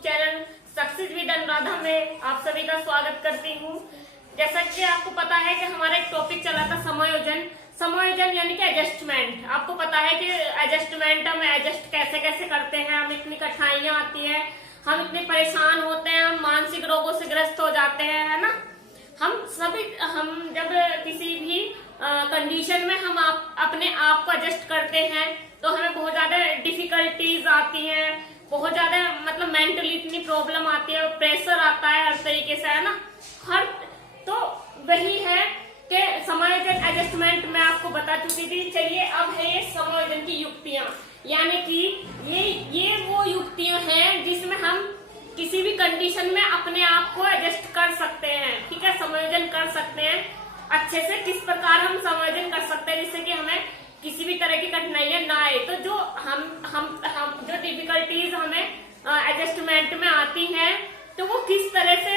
Channel success with Anuradha में आप सभी का स्वागत करती हूँ। जैसा कि आपको पता है कि हमारा एक टॉपिक चला था समायोजन। समायोजन यानी कि एडजस्टमेंट। आपको पता है कि एडजस्टमेंट हम एडजस्ट कैसे कैसे करते हैं, हम इतनी कठिनाइयां आती है, हम इतने परेशान होते हैं, हम मानसिक रोगों से ग्रस्त हो जाते हैं, है ना। हम जब किसी भी कंडीशन में हम अपने आप को एडजस्ट करते हैं तो हमें बहुत ज्यादा डिफिकल्टीज आती हैं, बहुत ज्यादा मतलब मेंटली इतनी प्रॉब्लम आती है, प्रेशर आता है हर तरीके से, है ना। तो वही है कि समायोजन एडजस्टमेंट मैं आपको बता चुकी थी। चलिए अब है ये समायोजन की युक्तियां, यानी कि ये वो युक्तियां हैं जिसमें हम किसी भी कंडीशन में अपने आप को एडजस्ट कर सकते हैं, ठीक है, समायोजन कर सकते हैं अच्छे से। किस प्रकार हम समायोजन कर सकते हैं जिससे कि हमें किसी भी तरह की कठिनाइयां ना आए। तो जो हम जो डिफिकल्टीज हमें एडजस्टमेंट में आती हैं तो वो किस तरह से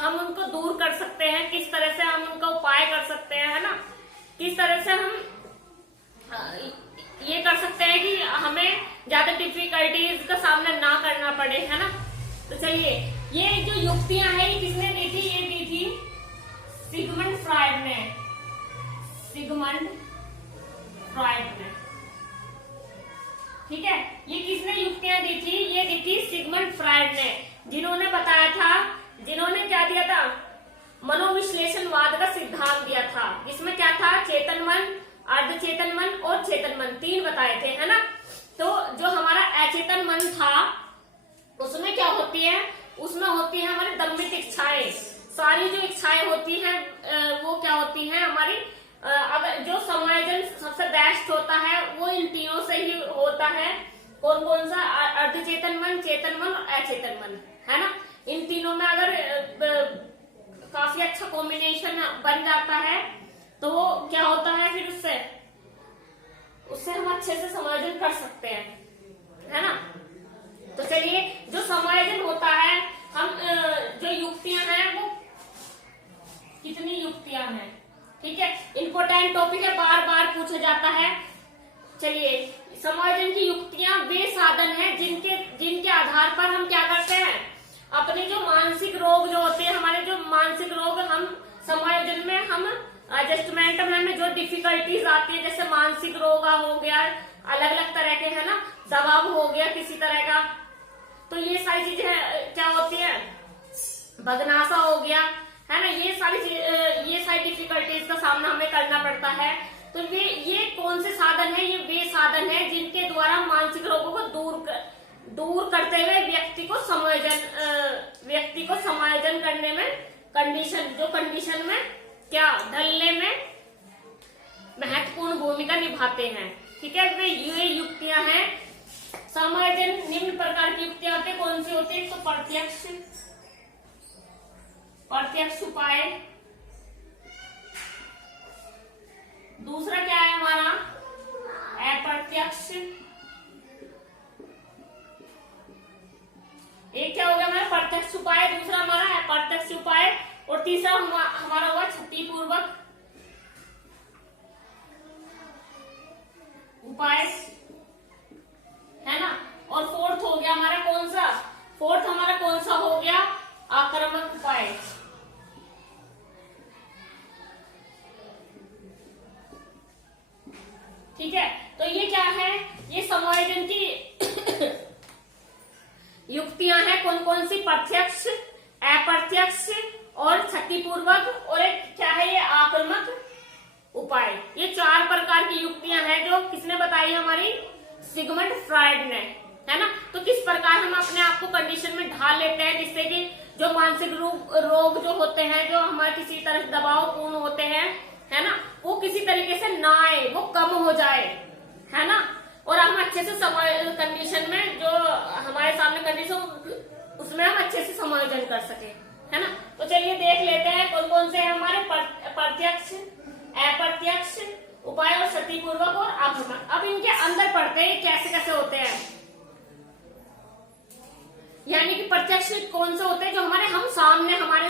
हम उनको दूर कर सकते हैं, किस तरह से हम उनका उपाय कर सकते हैं, है ना। किस तरह से हम ये कर सकते हैं कि हमें ज्यादा डिफिकल्टीज का सामना ना करना पड़े, है ना। तो चलिए ये जो युक्तियां हैं ये किसने दी थी? ये दी थी सिगमंड फ्रायड ने। सिगमंड फ्रायड ने, ठीक है। ये किसने युक्तियां दी थी? ये दी थी सिगमंड फ्रायड ने, जिन्होंने बताया था, जिन्होंने क्या दिया था? मनोविश्लेषणवाद का सिद्धांत दिया था, जिसमें क्या था? चेतन मन, अर्धचेतन मन और चेतन मन, तीन बताए थे, है ना। तो जो हमारा अचेतन मन था उसमें क्या होती है? उसमें होती है हमारी दम्भित इच्छाएं। सारी जो इच्छाएं होती हैं वो क्या होती हैं हमारी। अगर जो समायोजन सबसे बेस्ट होता है वो इन तीनों से ही होता है। कौन कौन सा? अर्धचेतन मन, चेतन मन और अचेतन मन, है ना। इन तीनों में अगर काफी अच्छा कॉम्बिनेशन बन जाता है तो क्या होता है फिर उससे हम अच्छे से समायोजन कर सकते हैं, है ना। तो चलिए जो समायोजन होता है, हम जो युक्तियां हैं वो कितनी युक्तियां हैं, ठीक है, इम्पोर्टेंट टॉपिक है, बार बार पूछा जाता है। चलिए समायोजन की युक्तियां वे साधन हैं जिनके आधार पर हम क्या करते हैं, अपने जो मानसिक रोग जो होते हैं, हमारे जो मानसिक रोग, हम समायोजन में हम एडजस्टमेंट में हमें जो डिफिकल्टीज आती है, जैसे मानसिक रोग हो गया अलग अलग तरह के, है ना, दबाव हो गया किसी तरह का, तो ये सारी चीजें क्या होती है, बदनासा हो गया, है ना, ये सारी डिफिकल्टीज का सामना हमें करना पड़ता है। तो ये कौन से साधन है? ये वे साधन है जिनके द्वारा मानसिक रोगों को दूर करते हुए व्यक्ति को समायोजन करने में कंडीशन में क्या ढलने में महत्वपूर्ण भूमिका निभाते हैं, ठीक है। वे ये युक्तियां हैं समायोजन। निम्न प्रकार की युक्तियां होती है, कौन सी होती है? तो प्रत्यक्ष उपाय, दूसरा क्या है हमारा? अप्रत्यक्ष, एक क्या हो गया हमारा? प्रत्यक्ष उपाय, दूसरा हमारा अप्रत्यक्ष उपाय, और तीसरा हमारा हुआ क्षतिपूर्वक उपाय, है ना। और फोर्थ हो गया हमारा कौन सा? फोर्थ हमारा कौन सा हो गया? आक्रामक उपाय। ठीक है, तो ये क्या है? ये समायोजन की युक्तियां हैं। कौन कौन सी? प्रत्यक्ष, अप्रत्यक्ष और क्षतिपूर्वक, और एक क्या है? ये आक्रामक उपाय। ये चार प्रकार की युक्तियां हैं जो किसने बताई? हमारी सिगमंड फ्रायड ने, है ना। तो किस प्रकार हम अपने आप को कंडीशन में ढाल लेते हैं जिससे कि जो मानसिक रोग जो होते हैं, जो हमारे किसी तरह दबाव पूर्ण होते हैं, है ना, वो किसी तरीके से ना आए, वो कम हो जाए, है ना, और हम अच्छे से कंडीशन में जो हमारे सामने कंडीशन उसमें हम अच्छे से समायोजन कर सके, है ना। तो चलिए देख लेते हैं कौन कौन से हमारे प्रत्यक्ष, अप्रत्यक्ष उपाय और क्षतिपूर्वक और आक्रामक। अब इनके अंदर पढ़ते हैं कैसे कैसे होते हैं। यानी कि प्रत्यक्ष कौन से होते हैं? जो हमारे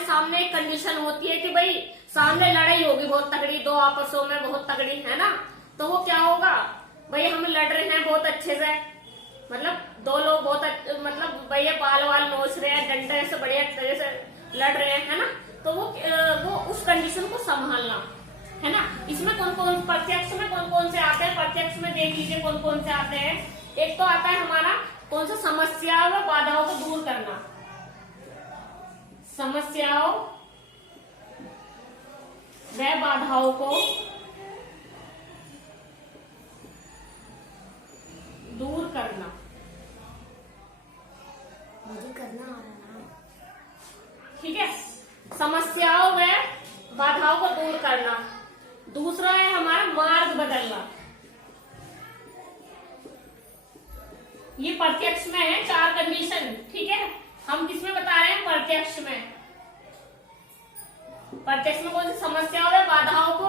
सामने एक कंडीशन होती है कि भाई सामने लड़ाई होगी बहुत तगड़ी, दो आपसों में बहुत तगड़ी, है ना। तो वो क्या होगा? भाई हम लड़ रहे हैं बहुत अच्छे से, मतलब दो लोग बहुत मतलब भैया बाल वाल नोच रहे हैं, डंडे से बढ़िया तरह से लड़ रहे हैं, है ना, तो वो उस कंडीशन को संभालना, है ना। इसमें कौन कौन प्रत्यक्ष में कौन कौन से आते हैं, प्रत्यक्ष में देख लीजिए कौन कौन से आते हैं। एक तो आता है हमारा कौन सा, समस्या व बाधाओं को दूर करना, समस्याओं व बाधाओं को दूर करना, मुझे करना आ रहा ना। ठीक है, समस्याओं व बाधाओं को दूर करना। दूसरा है हमारा मार्ग बदलना, ये प्रत्यक्ष में है, 4 कंडीशन, ठीक है। हम किसमें बता रहे हैं, प्रत्यक्ष में। प्रत्यक्ष में कौन सी, समस्याओं व बाधाओं को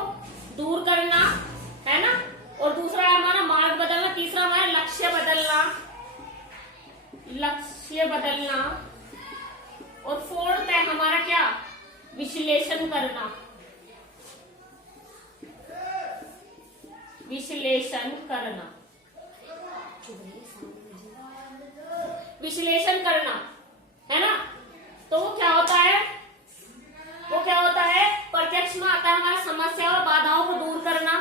दूर करना, है ना। और दूसरा है हमारा मार्ग बदलना। तीसरा हमारा लक्ष्य बदलना, लक्ष्य बदलना। और फोर्थ है हमारा क्या, विश्लेषण करना, विश्लेषण करना, विश्लेषण करना, है ना। तो वो क्या होता है, वो क्या होता है, प्रत्यक्ष में आता है हमारा समस्या और बाधाओं को दूर करना,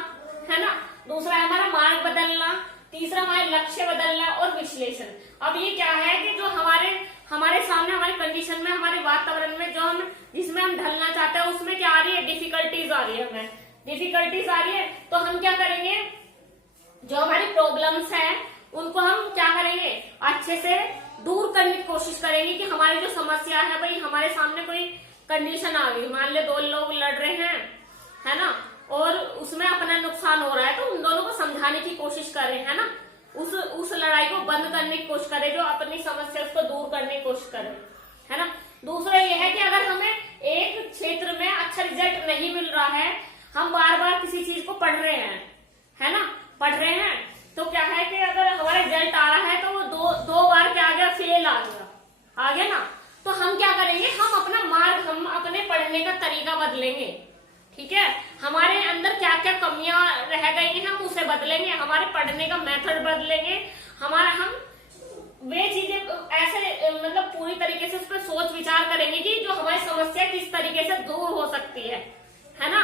है ना। दूसरा है हमारा मार्ग बदलना, तीसरा हमारा लक्ष्य बदलना और विश्लेषण। अब ये क्या है कि जो हमारे सामने हमारी कंडीशन में, हमारे वातावरण में जो हम जिसमें हम ढलना चाहते हैं उसमें क्या आ रही है, डिफिकल्टीज आ रही है, हमें डिफिकल्टीज आ रही है। तो हम क्या करेंगे, जो हमारी प्रॉब्लम्स हैं उनको हम क्या करेंगे, अच्छे से दूर करने की कोशिश करेंगे। कि हमारी जो समस्या है, भाई हमारे सामने कोई कंडीशन आ गई, मान ले 2 लोग लड़ रहे हैं, है ना, और उसमें अपना नुकसान हो रहा है, तो उन दोनों को समझाने की कोशिश करें, है ना, उस लड़ाई को बंद करने की कोशिश करें, जो अपनी समस्या उसको दूर करने की कोशिश करें, है ना। दूसरा ये है कि अगर हमें एक क्षेत्र में अच्छा रिजल्ट नहीं मिल रहा है, हम बार बार किसी चीज को पढ़ रहे हैं, है ना, पढ़ रहे हैं, तो क्या है कि अगर हमारा रिजल्ट आ रहा है तो वो दो बार क्या आ गया, फेल आ गया ना, तो हम क्या करेंगे, हम अपना मार्ग, हम अपने पढ़ने का तरीका बदलेंगे, ठीक है। हमारे अंदर क्या क्या कमियां रह गई हैं हम उसे बदलेंगे, हमारे पढ़ने का मेथड बदलेंगे, हम वे चीजें ऐसे मतलब पूरी तरीके से उस पर सोच विचार करेंगे कि जो हमारी समस्या किस तरीके से दूर हो सकती है ना।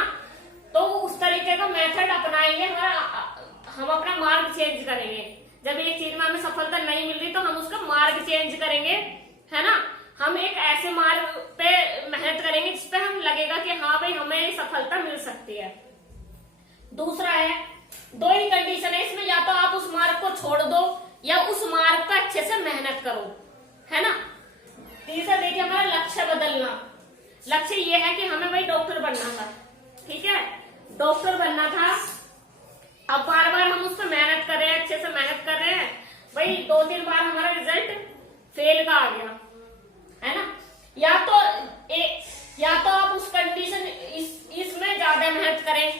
तो उस तरीके का मेथड अपनाएंगे, हम अपना मार्ग चेंज करेंगे। जब एक चीज में हमें सफलता नहीं मिल रही तो हम उसका मार्ग चेंज करेंगे, है ना। हम एक ऐसे मार्ग पे मेहनत करेंगे जिसपे हम लगेगा कि हाँ भाई हमें सफलता मिल सकती है। दूसरा है, 2 ही कंडीशन है इसमें, या तो आप उस मार्ग को छोड़ दो या उस मार्ग का अच्छे से मेहनत करो, है ना। तीसरा देखिए हमारा लक्ष्य बदलना। लक्ष्य ये है कि हमें भाई डॉक्टर बनना था, ठीक है, डॉक्टर बनना था। अब बार बार हम उस पर मेहनत कर रहे हैं, अच्छे से मेहनत कर रहे हैं, भाई 2-3 बार हमारा रिजल्ट फेल का आ गया, है ना। या तो आप उस कंडीशन इसमें ज्यादा मेहनत करें,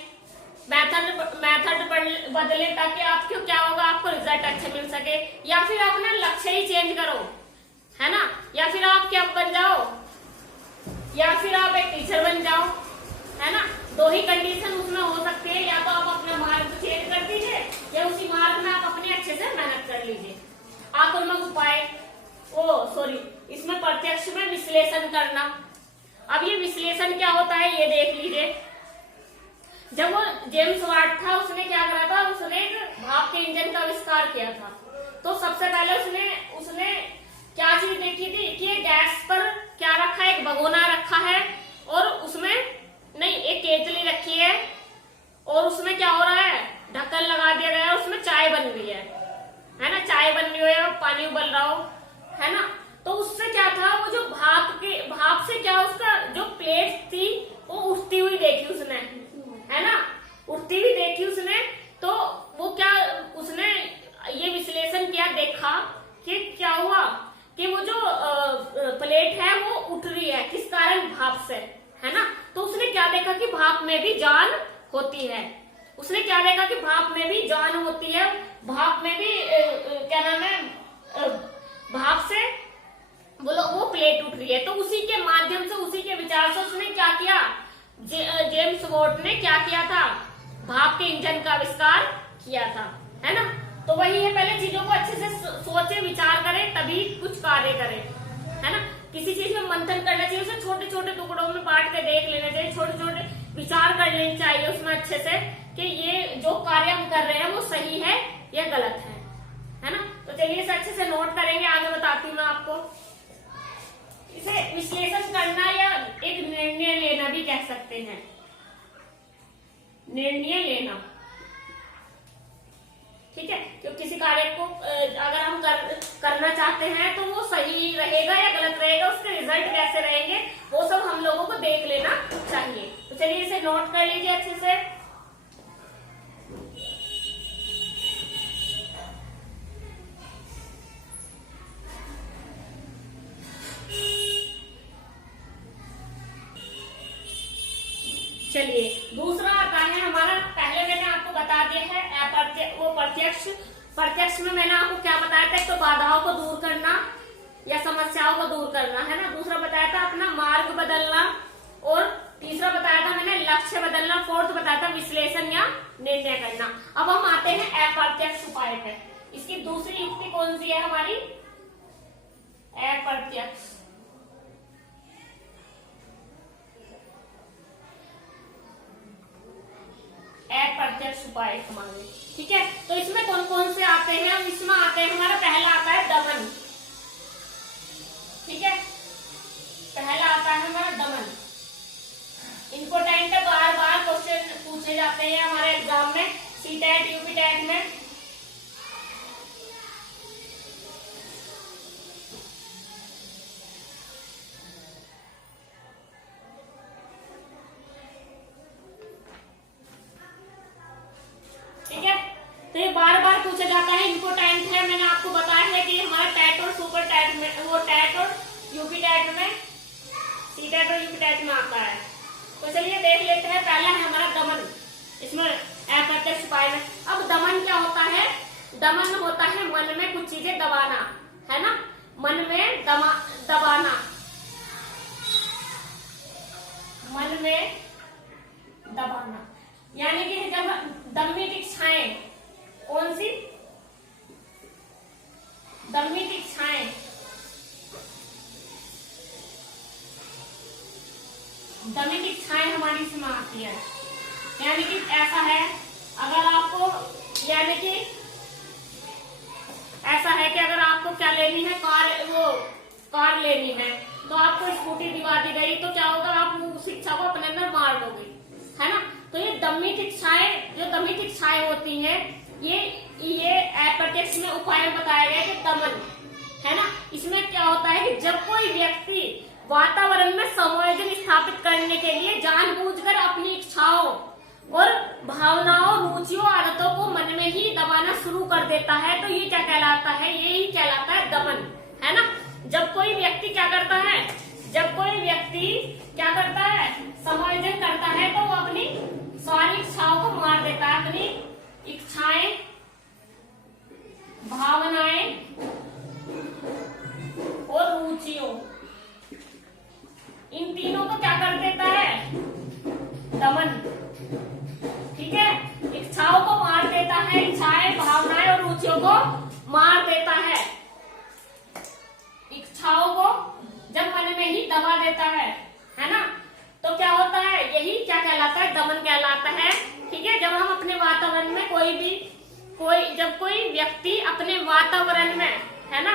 मेथड बदले, ताकि आपको क्या होगा, आपको रिजल्ट अच्छे मिल सके। या फिर अपना लक्ष्य ही चेंज करो, है ना। या फिर आप क्या बन जाओ, या फिर आप एक टीचर बन जाओ, है ना। 2 ही कंडीशन उसमें हो सकती है, या तो आप अपना मार्ग चेंज कर दीजिए या उसी मार्ग में आप अपने अच्छे से मेहनत कर लीजिए। आक्रामक उपाय, इसमें प्रत्यक्ष में विश्लेषण करना। अब ये विश्लेषण क्या होता है ये देख लीजिए। जब वो जेम्स वाट था, उसने क्या करा था, उसने एक भाप के इंजन का आविष्कार किया था। तो सबसे पहले उसने क्या चीज देखी थी कि गैस पर क्या रखा है, एक भगोना रखा है और उसमें एक केतली रखी है और उसमें क्या हो रहा है, ढक्कन लगा दिया गया है, उसमें चाय बन रही है ना, चाय बन रही है और पानी उबल रहा हो, है ना। तो उससे क्या था, वो जो भाप से क्या उसका जो प्लेट थी वो उठती हुई देखी उसने, है ना, उठती हुई देखी उसने। तो वो क्या, उसने ये विश्लेषण किया, देखा कि क्या हुआ कि वो जो प्लेट है वो उठ रही है, किस कारण, भाप से, है ना। तो उसने क्या देखा कि भाप में भी जान होती है, उसने क्या देखा कि भाप में भी जान होती है, भाप में भी क्या नाम है, भाप से वो प्लेट उठ रही है। तो उसी के माध्यम से, उसी के विचार से उसने क्या किया, जेम्स वाट ने क्या किया था, भाप के इंजन का आविष्कार किया था, है ना। तो वही है, पहले चीजों को अच्छे से सोचे विचार करें तभी कुछ कार्य करें, है ना। किसी चीज में मंथन करना चाहिए, उसे छोटे छोटे टुकड़ों में बांट के देख लेना चाहिए, छोटे छोटे विचार कर लेने चाहिए उसमें अच्छे से कि ये जो कार्य हम कर रहे हैं वो सही है या गलत है ना। तो चलिए इसे अच्छे से नोट करेंगे, आगे बताती हूँ मैं आपको। इसे विश्लेषण करना या एक निर्णय लेना भी कह सकते हैं, निर्णय लेना, ठीक है। तो किसी कार्य को अगर हम करना चाहते हैं तो वो सही रहेगा या गलत रहेगा, उसके रिजल्ट कैसे रहेंगे, वो सब हम लोगों को देख लेना चाहिए। तो चलिए इसे नोट कर लीजिए अच्छे से। चलिए दूसरा आता है हमारा, पहले मैंने आपको बता दिया है प्रत्यक्ष में मैंने आपको क्या बताया था, एक तो बाधाओं को दूर करना या समस्याओं को दूर करना, है ना। दूसरा बताया था अपना मार्ग बदलना, और तीसरा बताया था मैंने लक्ष्य बदलना, फोर्थ बताया था विश्लेषण या निर्णय करना। अब हम आते हैं अप्रत्यक्ष उपाय पे। इसकी दूसरी युक्ति कौन सी है हमारी, अप्रत्यक्ष। अप्रत्यक्ष उपाय हमारे, ठीक है। तो इसमें कौन कौन से आते हैं, इसमें आते हैं हमारा पहला आता है दमन, ठीक है। पहला आता है हमारा दमन, इम्पोर्टेंट है, बार बार क्वेश्चन पूछे जाते हैं हमारे एग्जाम में, सीटेट यूपीटेट में। ठीक है, तो ये बार बार पूछा जाता है, इम्पोर्टेंट है। मैंने आपको बताया है कि हमारा टैट और सुपर टैट में, वो टैट और यूपी टैट में, सी टैट और यूपी टैट में आता है। तो चलिए देख लेते हैं। पहला है हमारा दमन, इसमें अप्रत्यक्ष उपाय में। अब दमन क्या होता है, दमन होता है मन में कुछ चीजें दबाना, है ना, मन में दबाना, मन में दबाना, यानी कि जब दमित इच्छाएं, कौन सी दमित इच्छाएं, दमित इच्छाएं हमारी इसमें आती है। यानी कि ऐसा है, अगर आपको, यानी कि ऐसा है कि अगर आपको क्या लेनी है, कार लेनी है, तो आपको स्कूटी दिवा दी गई, तो क्या होगा, आप उस इच्छा को अपने अंदर मार दोगे, है ना। तो ये दमित इच्छाएं, जो दमित इच्छाएं होती हैं, ये अप्रत्यक्ष में उपाय बताया गया कि दमन, है ना। इसमें क्या होता है कि जब कोई व्यक्ति वातावरण में समायोजन स्थापित करने के लिए जानबूझकर अपनी इच्छाओं और भावनाओं, रुचियों, आदतों को मन में ही दबाना शुरू कर देता है, तो ये क्या कहलाता है, ये ही कहलाता है दमन, है ना। जब कोई व्यक्ति क्या करता है, जब कोई व्यक्ति क्या करता है, समायोजन करता है, तो वो अपनी सारी इच्छाओं को मार देता है, अपनी इच्छाएं, भावनाएं और रुचियों, इन तीनों को क्या कर देता है, दमन, ठीक है। इच्छाओं को मार देता है, इच्छाएं, भावनाएं और रुचियों को मार देता है। इच्छाओं को जब मन में ही दबा देता है ना, तो क्या होता है, यही क्या कहलाता है, दमन कहलाता है, ठीक है। जब हम अपने वातावरण में जब कोई व्यक्ति अपने वातावरण में, है ना,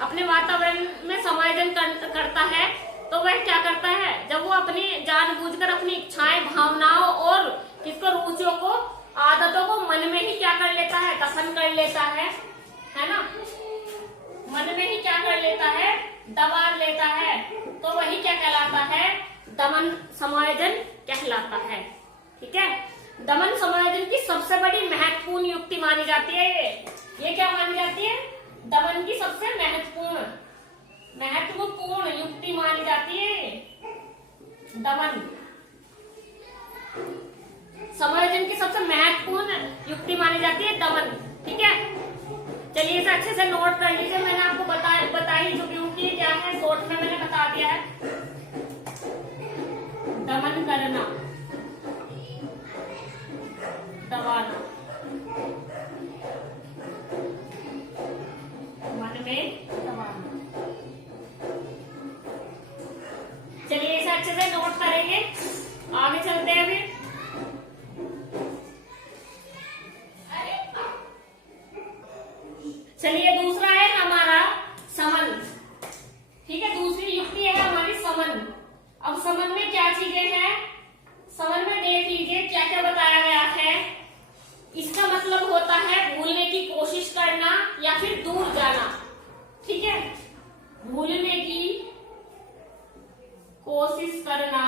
अपने वातावरण में समायोजन करता है, तो वह क्या करता है, जब वो अपनी जानबूझकर अपनी इच्छाएं, भावनाओं और किसको, रुचियों को, आदतों को मन में ही क्या कर लेता है, दफन कर लेता है ना, मन में ही क्या कर लेता है, दबा लेता है, तो वही क्या कहलाता है, दमन समायोजन कहलाता है, ठीक है। दमन समायोजन की सबसे बड़ी महत्वपूर्ण युक्ति मानी जाती है ये क्या मानी जाती है, दमन की सबसे महत्वपूर्ण युक्ति मानी जाती है दमन, समायोजन की सबसे महत्वपूर्ण युक्ति मानी जाती है दमन, ठीक है। चलिए इसे अच्छे से नोट कर लीजिए। मैंने आपको बता ही चुकी हूँ कि क्या है, शॉर्ट में मैंने बता दिया है। दमन करना, दबाना, में दबाना। चलिए इसे अच्छे से नोट करेंगे, आगे चलते हैं फिर। चलिए दूसरा है हमारा समन। ठीक है, दूसरी युक्ति है हमारी समन। अब समन में क्या चीजें हैं, समन में देख लीजिए क्या क्या बताया गया है। इसका मतलब होता है भूलने की कोशिश करना या फिर दूर जाना। ठीक है, भूलने की कोशिश करना,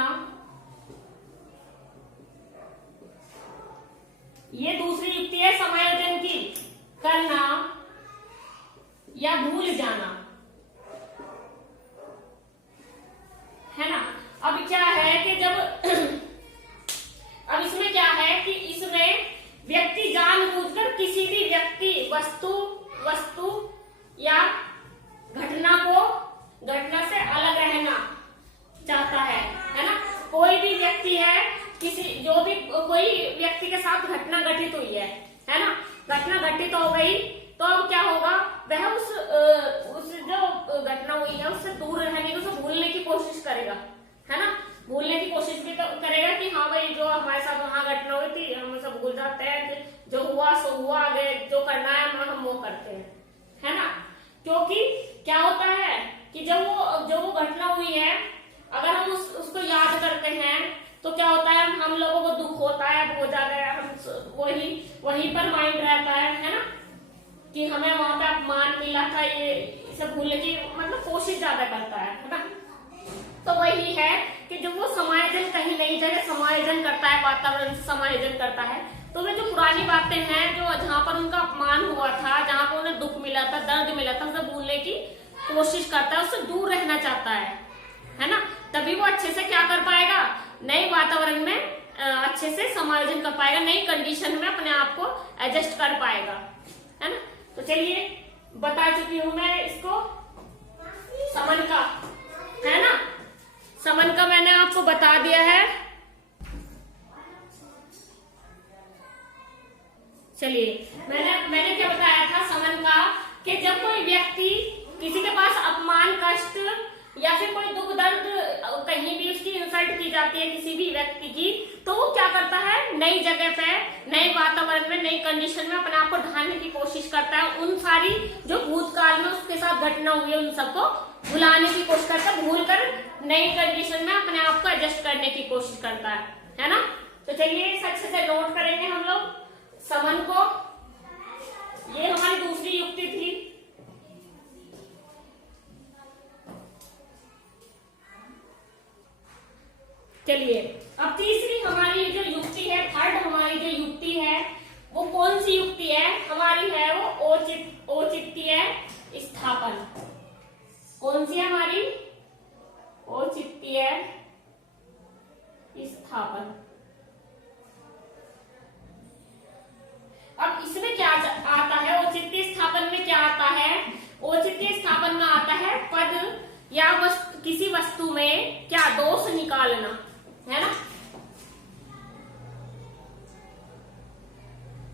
ये दूसरी युक्ति है समायोजन की, करना या भूल जाना, है ना। अब क्या है कि जब अब इसमें क्या है कि इसमें व्यक्ति जानबूझकर किसी भी व्यक्ति, वस्तु या घटना से अलग रहना चाहता है ना। कोई भी व्यक्ति है, कोई व्यक्ति के साथ घटना घटित हुई है ना, घटना घटित हो गई तो अब क्या होगा, वह उस जो घटना हुई है उससे दूर रहने की, उसे भूलने की कोशिश करेगा, है ना। भूलने की कोशिश भी करेगा कि हाँ भाई जो हमारे साथ वहां घटना हुई थी हम सब भूल जाते हैं, जो हुआ सो हुआ, आगे जो करना है हम वो करते हैं, है ना। क्योंकि क्या होता है कि जब वो घटना हुई है, अगर हम उसको याद करते हैं तो क्या होता है, हम लोगों को दुख होता है, हो जाता है, हम वहीं पर माइंड रहता है ना, कि हमें वहां पे अपमान मिला था, ये इसे भूलने की मतलब कोशिश ज्यादा करता है ना। तो वही है कि जब वो समायोजन कहीं नई जगह समायोजन करता है, वातावरण से समायोजन करता है, तो वे जो पुरानी बातें हैं, जो जहाँ पर उनका अपमान हुआ था, जहाँ पर उन्हें दुख मिला था, दर्द मिला था, उसे भूलने की कोशिश करता है, उससे दूर रहना चाहता है ना। तभी वो अच्छे से क्या कर पाएगा, नए वातावरण में अच्छे से समायोजन कर पाएगा, नई कंडीशन में अपने आप को एडजस्ट कर पाएगा, है ना। तो चलिए बता चुकी हूं मैं इसको, समन का, है ना। समन का मैंने आपको बता दिया है। चलिए मैंने क्या बताया था समन का, कि जब कोई व्यक्ति किसी के पास अपमान, कष्ट या फिर कोई दुख दर्द, कहीं भी उसकी इंसल्ट की जाती है किसी भी व्यक्ति की, तो वो क्या करता है, नई जगह पे, नए वातावरण में, नई कंडीशन में अपने आप को ढालने की कोशिश करता है। उन सारी जो भूतकाल में उसके साथ घटना हुई है उन सबको भुलाने की कोशिश करता है, भूल कर नई कंडीशन में अपने आप को एडजस्ट करने की कोशिश करता है ना। तो चलिए इस अच्छे से नोट करेंगे हम लोग समन को। ये हमारी दूसरी युक्ति थी। चलिए अब तीसरी हमारी जो युक्ति है, थर्ड हमारी जो युक्ति है, वो कौन सी युक्ति है हमारी, है वो औचित्य स्थापन। कौन सी है हमारी, औचित्य स्थापन। अब इसमें क्या आता है, औचित्य स्थापन में क्या आता है, औचित्य स्थापन में आता है पद या किसी वस्तु में क्या दोष निकालना, है ना।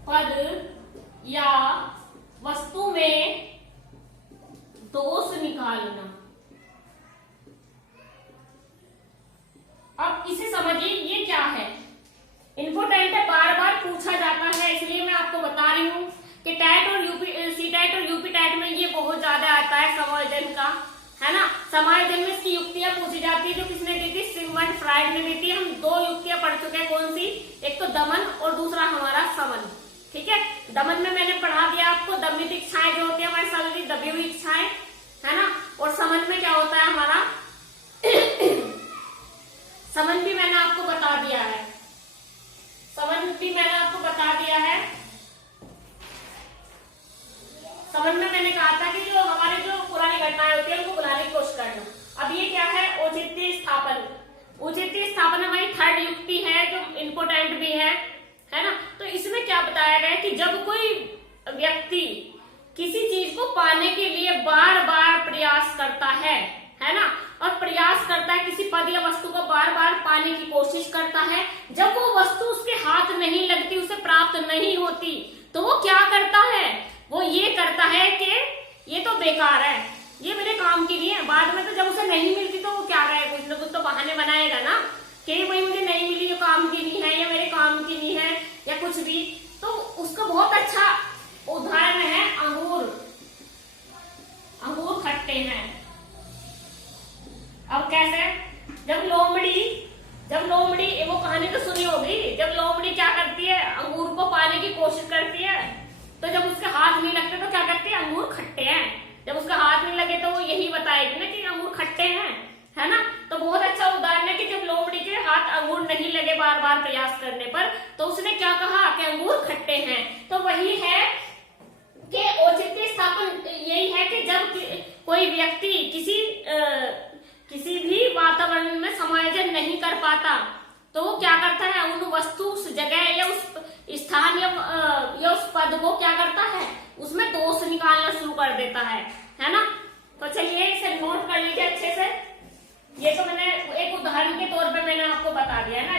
पद या वस्तु में दोष निकालना। अब इसे समझिए ये क्या है, इम्पोर्टेंट है, बार बार पूछा जाता है, इसलिए मैं आपको बता रही हूँ कि टैट और सीटैट और यूपी टैट में ये बहुत ज्यादा आता है समायोजन का, है ना। समायोजन में इसकी युक्तियां पूछी जाती है, जो किसने दी थी, सिगमंड फ्राइड ने दी थी। हम दो युक्तियां पढ़ चुके हैं, कौन सी, एक तो दमन और दूसरा हमारा समन। ठीक है, दमन में मैंने पढ़ा दिया आपको, दमित इच्छाएं जो होती है हमारी सारी दबी हुई इच्छाएं, है ना। और समन में क्या होता है हमारा समन भी मैंने आपको बता दिया है, समन भी मैंने आपको बता दिया है। समन में मैंने कहा था कि जो हमारी जो पुरानी घटनाएं होती है उनको भुलाने की कोशिश करना। अब ये क्या है, औचित्य स्थापन। औचित्य स्थापन हमारी थर्ड युक्ति है जो इम्पोर्टेंट भी है ना। तो इसमें क्या बताया गया है कि जब कोई व्यक्ति किसी चीज को पाने के लिए बार बार प्रयास करता है ना, और प्रयास करता है, किसी पद या वस्तु को बार बार पाने की कोशिश करता है, जब वो वस्तु उसके हाथ नहीं लगती, उसे प्राप्त नहीं होती, तो वो क्या करता है, वो ये करता है कि ये तो बेकार है, ये मेरे काम की नहीं है। बाद में तो जब उसे नहीं मिलती तो वो क्या करे, कुछ ना कुछ तो बहाने बनाएगा ना कि भाई मुझे नहीं मिली, ये काम की नहीं है या मेरे काम की नहीं है या कुछ भी। तो उसका बहुत अच्छा उदाहरण है अंगूर। अंगूर खट्टे हैं। अब कैसे, जब लोमड़ी वो कहानी तो सुनी होगी, जब लोमड़ी क्या करती है, अंगूर को पाने की कोशिश करती है, तो जब उसके हाथ नहीं लगते तो क्या करती है, अंगूर खट्टे हैं। जब उसके हाथ नहीं लगे तो वो यही बताएगी ना कि अंगूर खट्टे हैं, है ना। तो बहुत अच्छा उदाहरण है कि जब लोमड़ी के हाथ अंगूर नहीं लगे बार बार प्रयास करने पर, तो उसने क्या कहा कि अंगूर खट्टे हैं। तो वही है कि औचित्य स्थापन यही है कि जब कोई व्यक्ति किसी भी वातावरण में समायोजन नहीं कर पाता, तो वो क्या करता है, उन वस्तु, उस जगह या उस स्थान या उस पद को क्या करता है, उसमें दोष निकालना शुरू कर देता है ना। तो चलिए इसे नोट कर लीजिए अच्छे से। ये तो मैंने एक उदाहरण के तौर पे मैंने आपको बता दिया है ना,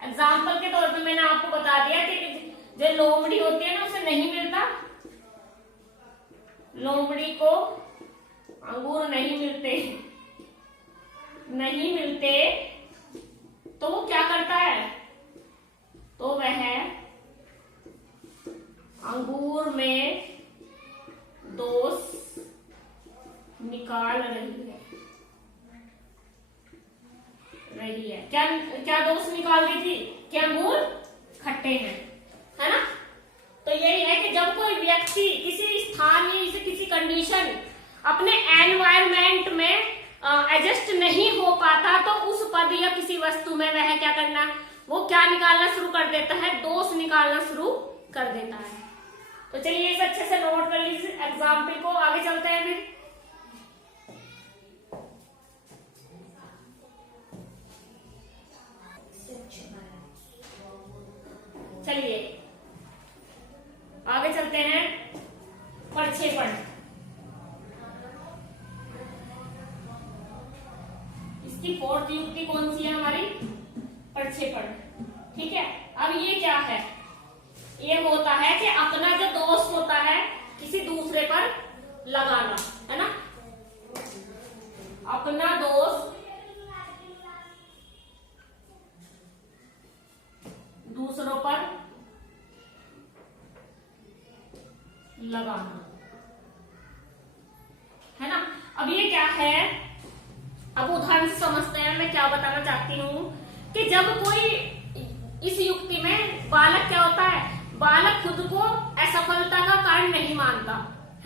एग्जाम्पल के तौर पे मैंने आपको बता दिया कि जो लोमड़ी होती है ना उसे नहीं मिलता, लोमड़ी को अंगूर नहीं मिलते तो वो क्या करता है, तो वह अंगूर में दोष निकाल रही है। क्या दोष निकाल रही थी कि अंगूर खट्टे हैं, है ना। तो यही है कि जब कोई व्यक्ति किसी स्थान या किसी कंडीशन, अपने एनवायरमेंट में एडजस्ट नहीं हो पाता, तो उस पद या किसी वस्तु में वह क्या करना, वो क्या निकालना शुरू कर देता है, दोष निकालना शुरू कर देता है। तो चलिए इसे अच्छे से नोट कर लीजिए एग्जाम्पल को, आगे चलते हैं फिर। चलिए आगे चलते हैं, प्रक्षेपण। इसकी फोर्थ युक्ति कौन सी है हमारी, प्रक्षेपण। ठीक है, अब ये क्या है, ये होता है कि अपना जो दोष होता है किसी दूसरे पर लगाना, है ना। अपना दोष दूसरों पर लगाना, है ना। अब ये क्या है, अब उदाहरण से समझते हैं मैं क्या बताना चाहती हूँ कि जब कोई, इस युक्ति में बालक क्या होता है, बालक खुद को असफलता का कारण नहीं मानता,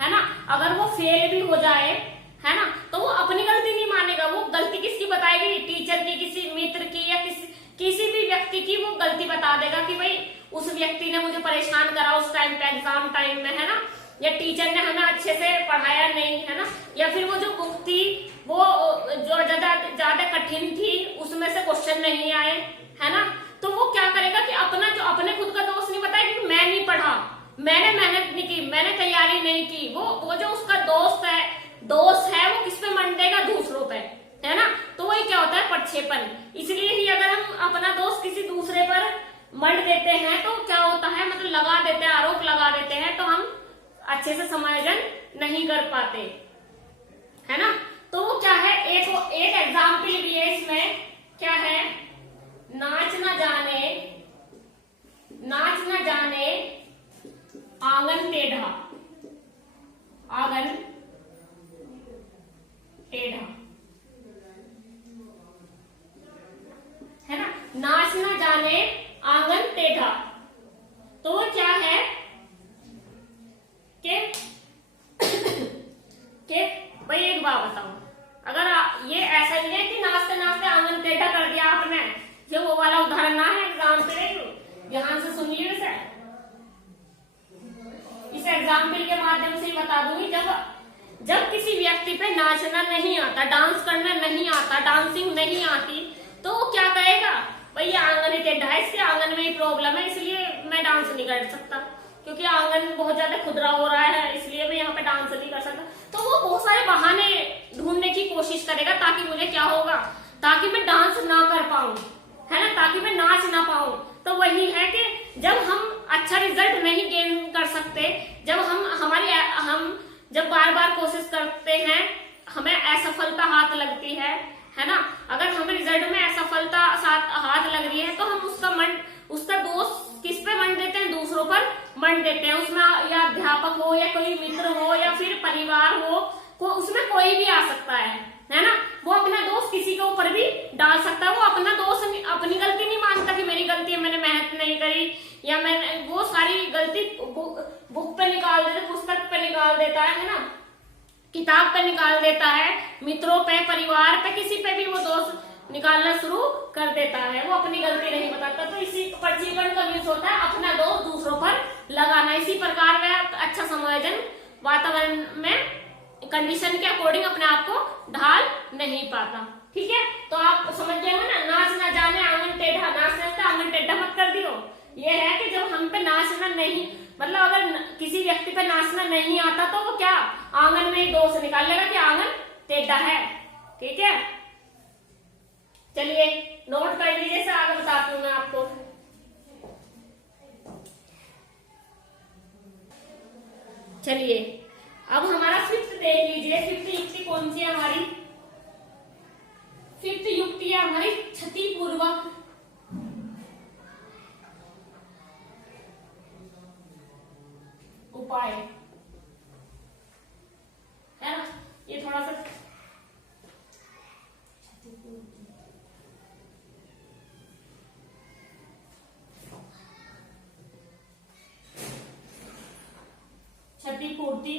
है ना। अगर वो फेल भी हो जाए, है ना, तो वो अपनी गलती नहीं मानेगा, वो गलती किसकी बताएगी, टीचर की, किसी मित्र की या किसी भी व्यक्ति की वो गलती बता देगा कि भाई उस व्यक्ति ने मुझे परेशान करा उस टाइम पे, एग्जाम टाइम में, है ना, या टीचर ने हमें अच्छे से पढ़ाया नहीं, है ना, या फिर वो जो बुक थी वो जो ज्यादा कठिन थी उसमें से क्वेश्चन नहीं आए, है ना। तो वो क्या करेगा कि अपने खुद का दोष नहीं बताएगा कि मैं नहीं पढ़ा, मैंने मेहनत नहीं की, मैंने तैयारी नहीं की। वो जो उसका दोष है वो किस पे मंडेगा, दूसरों पे, है ना। तो वही क्या होता है, प्रक्षेपण। इसलिए ही अगर हम अपना दोष किसी दूसरे पर मंड देते हैं तो क्या होता है, मतलब लगा देते हैं, आरोप लगा देते हैं, तो हम अच्छे से समायोजन नहीं कर पाते, है ना। तो वो क्या है, एक एग्जाम्पल भी है इसमें, क्या है, नाच न जाने आंगन टेढ़ा, है ना। नाच न जाने आंगन टेढ़ा, तो वो क्या है कि भाई एक बात बताओ, अगर ये ऐसा नहीं है कि नाचते नाचते आंगन टेढ़ा कर दिया आपने, ये वो वाला उदाहरण ना है एग्जाम पे, ध्यान से सुनिए इसे। इस एग्जाम्पल के माध्यम से ही बता दूंगी, जब किसी व्यक्ति पे नाचना नहीं आता, डांस करना नहीं आता, डांसिंग नहीं आती, तो वो क्या कहेगा, भाई ये आंगन ही टेढ़ा है, इसके आंगन में ही प्रॉब्लम है, इसलिए मैं डांस नहीं कर सकता, क्योंकि आंगन बहुत ज्यादा खुदरा हो रहा है, इसलिए मैं यहाँ पे डांस नहीं कर सकता। तो वो बहुत सारे बहाने ढूंढने की कोशिश करेगा ताकि मुझे क्या होगा, ताकि मैं डांस ना कर पाऊं, है ना, ताकि मैं नाच ना पाऊं। तो वही है कि जब हम अच्छा रिजल्ट नहीं गेन कर सकते जब हम जब बार बार कोशिश करते हैं हमें असफलता हाथ लगती है ना। अगर हमें रिजल्ट में असफलता हाथ लग रही है तो हम उसका दोष किस पे मंड देते हैं, दूसरों पर मंड देते हैं। उसमें या अध्यापक हो या कोई मित्र हो या फिर परिवार हो, उसमें कोई भी आ सकता है ना। वो अपना दोष किसी के ऊपर भी डाल सकता है। वो अपना दोष अपनी गलती नहीं मानता कि मेरी गलती है, मैंने मेहनत नहीं करी, या मैंने वो सारी गलती बुक पे निकाल देता, पुस्तक पे निकाल देता है ना, किताब पे निकाल देता है, मित्रों पे, परिवार पे, किसी पे भी वो दोष निकालना शुरू कर देता है। वो अपनी गलती नहीं बताता। तो इसी परजीवन का मीन्स होता है अपना दोष दूसरों पर लगाना। इसी प्रकार वह अच्छा समायोजन वातावरण में कंडीशन के अकॉर्डिंग अपने आप को ढाल नहीं पाता। ठीक है, तो आप समझ गए हो ना। नाच ना जाने आंगन टेढ़ा, नाचते आंगन टेढ़ा मत कर दियो। ये है कि जब हम पे नाचना नहीं, मतलब अगर किसी व्यक्ति पे नाचना नहीं आता तो वो क्या आंगन में ही दोष निकाल लेगा कि आंगन टेढ़ा है। ठीक है, चलिए नोट कर लीजिए, से आगे बताती हूँ मैं आपको। चलिए अब हमारा फिफ्थ देख लीजिए। फिफ्थ युक्ति कौन सी है हमारी? फिफ्थ युक्ति है हमारी क्षतिपूर्वक उपाय, है ना। ये थोड़ा सा क्षतिपूर्ति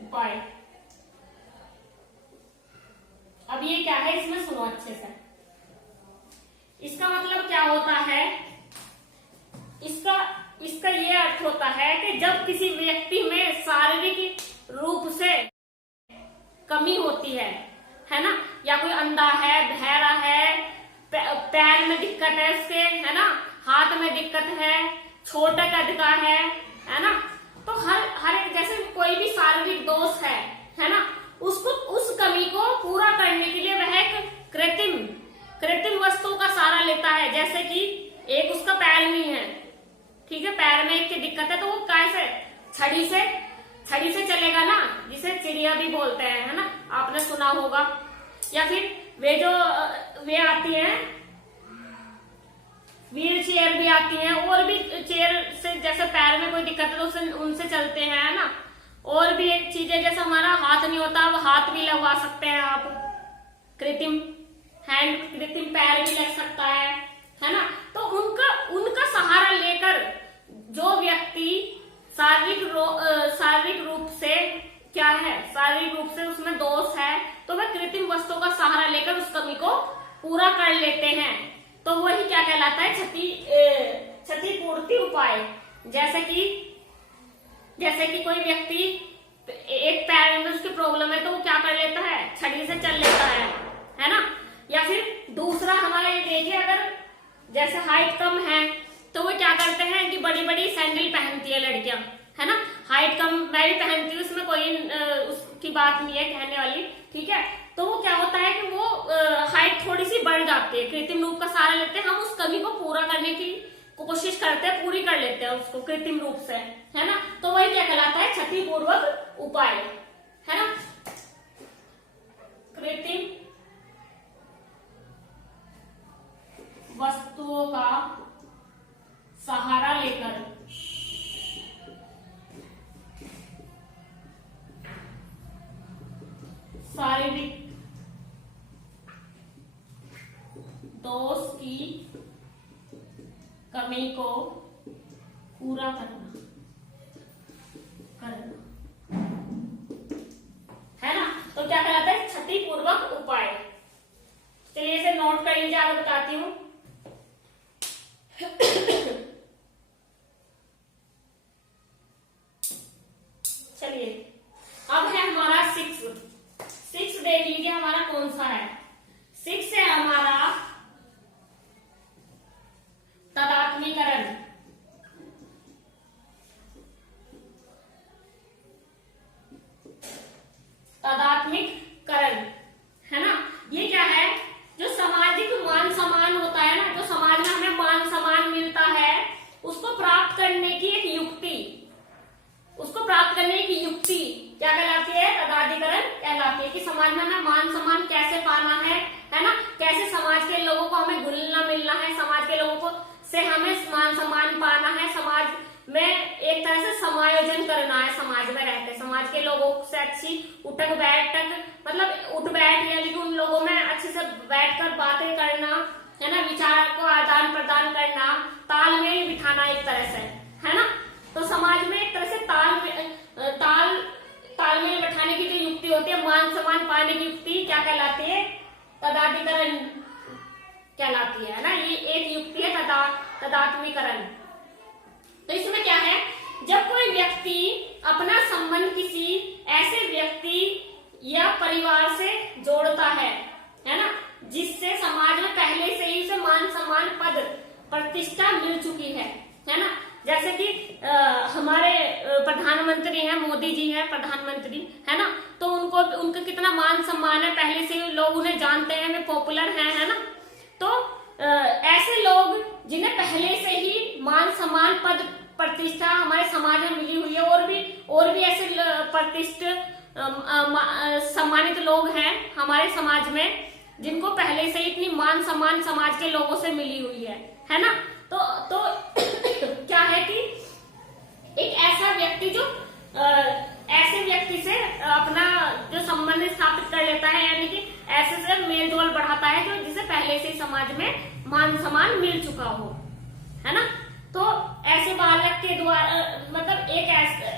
उपाय। अब ये क्या है, इसमें सुनो अच्छे से। इसका मतलब क्या होता है? इसका ये अर्थ होता है कि जब किसी व्यक्ति में शारीरिक रूप से कमी होती है ना, या कोई अंधा है, बहरा है, पैर में दिक्कत है उसके, है ना, हाथ में दिक्कत है, छोटा कद का है ना, तो हर जैसे कोई भी शारीरिक दोष है ना, उसको उस कमी को पूरा करने के लिए वह एक कृत्रिम वस्तु का सहारा लेता है। जैसे कि एक उसका पैर नहीं है, ठीक है, पैर में एक की दिक्कत है, तो वो कैसे छड़ी से चलेगा ना, जिसे चिड़िया भी बोलते हैं, है ना, आपने सुना होगा। या फिर वे आती हैं व्हील चेयर भी आती हैं, और भी चेयर से जैसे पैर में कोई दिक्कत है तो उनसे चलते हैं, है ना। और भी एक चीजें, जैसे हमारा हाथ नहीं होता, अब हाथ भी लगवा सकते हैं आप, कृत्रिम पैर भी लग सकता है ना। तो उनका सहारा लेकर जो व्यक्ति शारीरिक रूप से क्या है, शारीरिक रूप से उसमें दोष है, तो वह कृत्रिम वस्तुओं का सहारा लेकर उस कमी को पूरा कर लेते हैं। तो वही क्या कहलाता है, क्षतिपूर्ति उपाय। जैसे कि कोई व्यक्ति एक पैर में उसकी प्रॉब्लम है तो वो क्या कर लेता है, छड़ी से चल लेता है ना। या फिर दूसरा हमारा ये देखिए, अगर जैसे हाइट कम है तो वो क्या करते हैं कि बड़ी बड़ी सैंडल पहनती है लड़कियां, है ना। हाइट कम मैं भी पहनती हूँ, उसमें कोई उसकी बात नहीं है कहने वाली, ठीक है। तो वो क्या होता है कि वो हाइट थोड़ी सी बढ़ जाती है, कृत्रिम रूप का सहारा लेते हैं, हम उस कमी को पूरा करने की कोशिश करते हैं, पूरी कर लेते हैं उसको कृत्रिम रूप से, है ना। तो वही क्या कहलाता है, क्षतिपूर्वक उपाय, है ना। कृत्रिम वस्तुओं का सहारा लेकर शारीरिक दोष की कमी को पूरा करना, है ना। तो क्या कहलाता है, क्षतिपूर्वक उपाय। चलिए इसे नोट कर लीजिए, आगे बताती हूँ। चलिए अब है हमारा सिक्स देख लीजिए, हमारा कौन सा है। 6 है हमारा तदात्मीकरण। तदात्मीकरण, है ना। ये क्या है, जो सामाजिक मान सम्मान होता है ना, जो समाज में हमें मान सम्मान मिलता है, उसको प्राप्त करने की एक युक्ति, क्या कहलाती है? तदाधिकरण कहलाती है कि समाज में हमें मान सम्मान कैसे पाना है ना, कैसे समाज के लोगों को हमें घुलना मिलना है, समाज के लोगों को से हमें मान सम्मान पाना है, समाज में एक तरह से समायोजन करना है, समाज में रहते समाज के लोगों से अच्छी उठक बैठक, मतलब उठ बैठ यानी कि उन लोगों में अच्छे से बैठकर बातें करना है ना, विचार को आदान प्रदान करना, तालमेल बिठाना एक तरह से, है ना। तो समाज में एक तरह से तालमेल बैठाने की जो युक्ति होती है, मान सम्मान पाने की युक्ति क्या कहलाती है? तदाधिकरण कहलाती है ना। ये एक युक्ति है तदात्मीकरण। तो इसमें क्या है, जब कोई व्यक्ति अपना संबंध किसी ऐसे व्यक्ति या परिवार से जोड़ता है ना, जिससे समाज में पहले से ही उसे मान सम्मान पद प्रतिष्ठा मिल चुकी है ना। जैसे कि हमारे प्रधानमंत्री हैं, मोदी जी हैं प्रधानमंत्री, है ना, तो उनका कितना मान सम्मान है, पहले से ही लोग उन्हें जानते हैं, वे पॉपुलर हैं, है ना। तो ऐसे लोग जिन्हें पहले से ही मान सम्मान पद प्रतिष्ठा हमारे समाज में मिली हुई है, और भी ऐसे प्रतिष्ठित सम्मानित लोग हैं हमारे समाज में, जिनको पहले से ही इतनी मान सम्मान समाज के लोगों से मिली हुई है ना। तो क्या है कि एक ऐसा व्यक्ति जो ऐसे व्यक्ति से अपना जो संबंध स्थापित कर लेता है, यानी कि ऐसे से मेल जोल बढ़ाता है जो जिसे पहले से समाज में मान सम्मान मिल चुका हो, है ना। तो ऐसे बालक के द्वारा, मतलब एक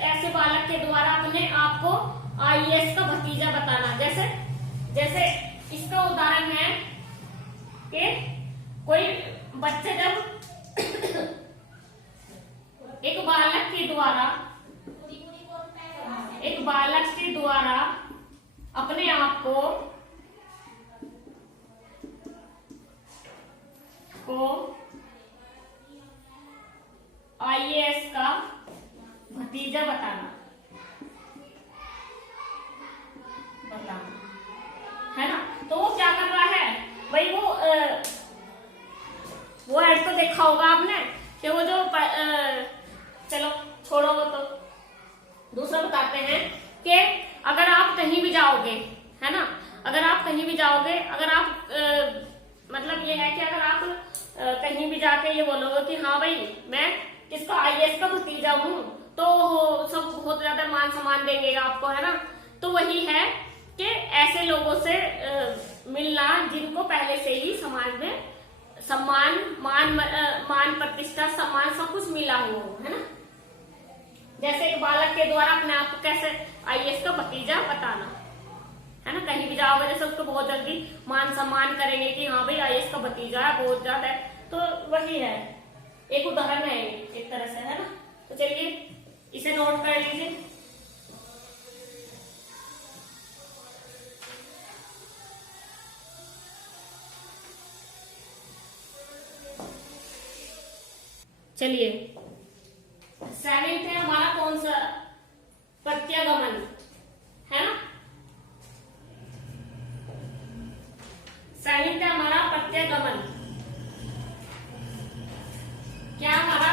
ऐसे बालक के द्वारा अपने आप को IAS का भतीजा बताना, जैसे इसका उदाहरण है कि कोई बच्चे जब एक बालक के द्वारा अपने आप को IAS का भतीजा बताना, है ना। तो वो क्या कर रहा है भाई, वो ऐड तो देखा होगा आपने कि वो जो चलो छोड़ो, वो तो दूसरा बताते हैं कि अगर आप कहीं भी जाओगे, है ना, अगर आप कहीं भी जाओगे, अगर आप मतलब ये है कि अगर आप कहीं भी जाके ये बोलोगे कि हाँ भाई मैं किसका IAS का भतीजा हूँ, तो सब बहुत ज्यादा मान सम्मान देंगे आपको, है ना। तो वही है कि ऐसे लोगों से मिलना जिनको पहले से ही समाज में सम्मान, मान प्रतिष्ठा, सम्मान सब कुछ मिला हुआ हो, है ना। जैसे एक बालक के द्वारा अपने आप को कैसे IAS का भतीजा बताना, है ना। कहीं भी जाओगे जैसे उसको बहुत जल्दी मान सम्मान करेंगे कि हाँ भाई IAS का भतीजा है, बहुत ज्यादा है। तो वही है, एक उदाहरण है एक तरह से, है ना। तो चलिए इसे नोट कर लीजिए। चलिए 7th है हमारा कौन सा? प्रत्यागमन, है ना। 7th है हमारा प्रत्यागमन। क्या हमारा?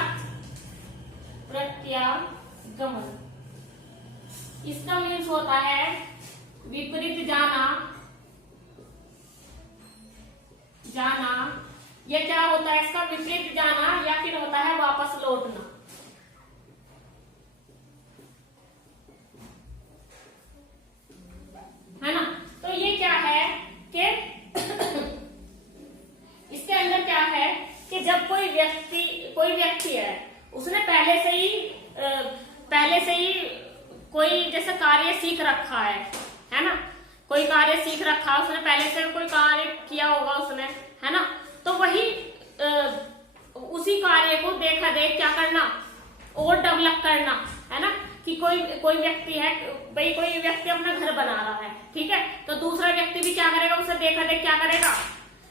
प्रत्यागमन। इसका मीन्स होता है विपरीत जाना। ये क्या होता है? इसका विपरीत जाना, या फिर होता है वापस लौटना, है ना। तो ये क्या है कि इसके अंदर क्या है कि जब कोई व्यक्ति है, उसने पहले से ही कोई जैसा कार्य सीख रखा है ना, कोई कार्य सीख रखा, उसने पहले से कोई कार्य किया होगा उसने, है ना। तो वही उसी कार्य को देखा देख क्या करना, और डेवलप करना, है ना। कि कोई व्यक्ति है भाई, कोई व्यक्ति अपना घर बना रहा है, ठीक है, तो दूसरा व्यक्ति भी क्या करेगा, उसे देखा देख क्या करेगा,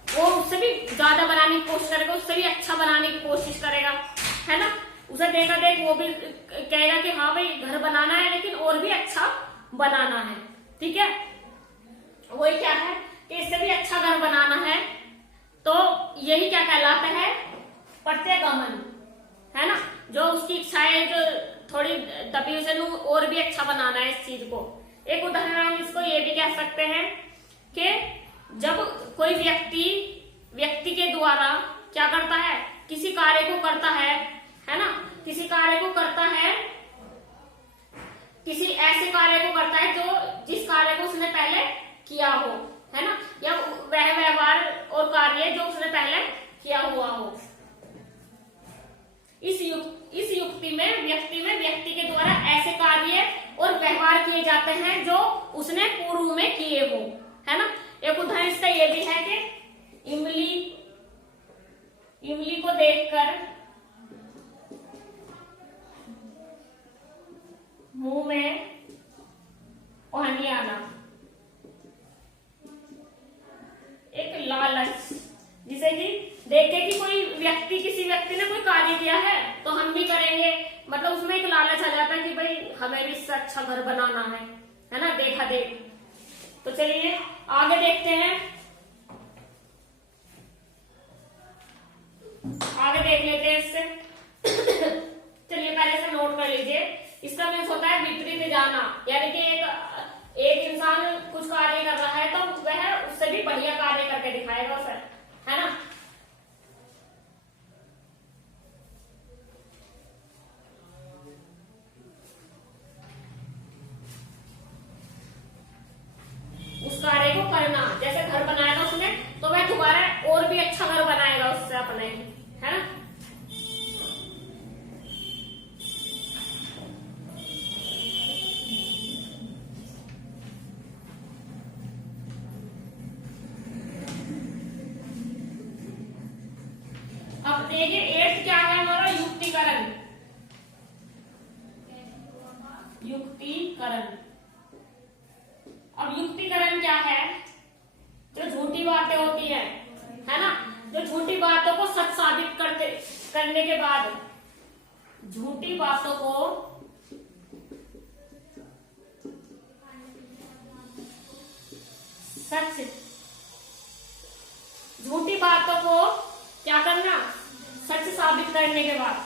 वो उससे भी ज्यादा बनाने की कोशिश करेगा, उससे भी अच्छा बनाने की कोशिश करेगा, है ना। उसे देखा देख वो भी कहेगा कि हाँ भाई घर बनाना है, लेकिन और भी अच्छा बनाना है, ठीक है। वही क्या है कि इससे भी अच्छा घर बनाना है, तो यही क्या कहलाता है? प्रत्यागमन, है ना। जो उसकी इच्छाएं जो थोड़ी दबी से और भी अच्छा बनाना है इस चीज को। एक उदाहरण हम इसको ये भी कह सकते हैं कि जब कोई व्यक्ति के द्वारा क्या करता है, किसी कार्य को करता है ना, किसी कार्य को करता है, किसी ऐसे कार्य को करता है जो जिस कार्य को उसने पहले किया हो, है ना, या वह व्यवहार और कार्य जो उसने पहले किया हुआ हो। इस युक्ति में व्यक्ति के द्वारा ऐसे कार्य और व्यवहार किए जाते हैं जो उसने पूर्व में किए हो, है ना। एक उदाहरण इसका ये भी है कि इमली को देखकर मुंह में पानी आना, एक लालच, जिसे कि देख के कि किसी व्यक्ति ने कोई कार्य किया है तो हम भी करेंगे, मतलब उसमें एक लालच आ जाता है कि भाई हमें भी इससे अच्छा घर बनाना है ना, देखा देख। तो चलिए आगे देखते हैं, आगे देख लेते हैं इससे। चलिए पहले से नोट कर लीजिए, इसका मीन्स होता है विपरीत जाना, यानी कि एक इंसान कुछ कार्य कर रहा है तो वह उससे भी बढ़िया कार्य करके दिखाएगा उसे, है ना। उस कार्य को करना, जैसे घर बनाएगा उसने तो वह दोबारा और भी अच्छा घर बनाएगा उससे अपने, है ना। अब देखिए एट क्या है हमारा, युक्तिकरण। अब युक्तिकरण क्या है, जो झूठी बातें होती है ना, जो झूठी बातों को सच साबित करने के बाद, झूठी बातों को क्या करना, सच साबित करने के बाद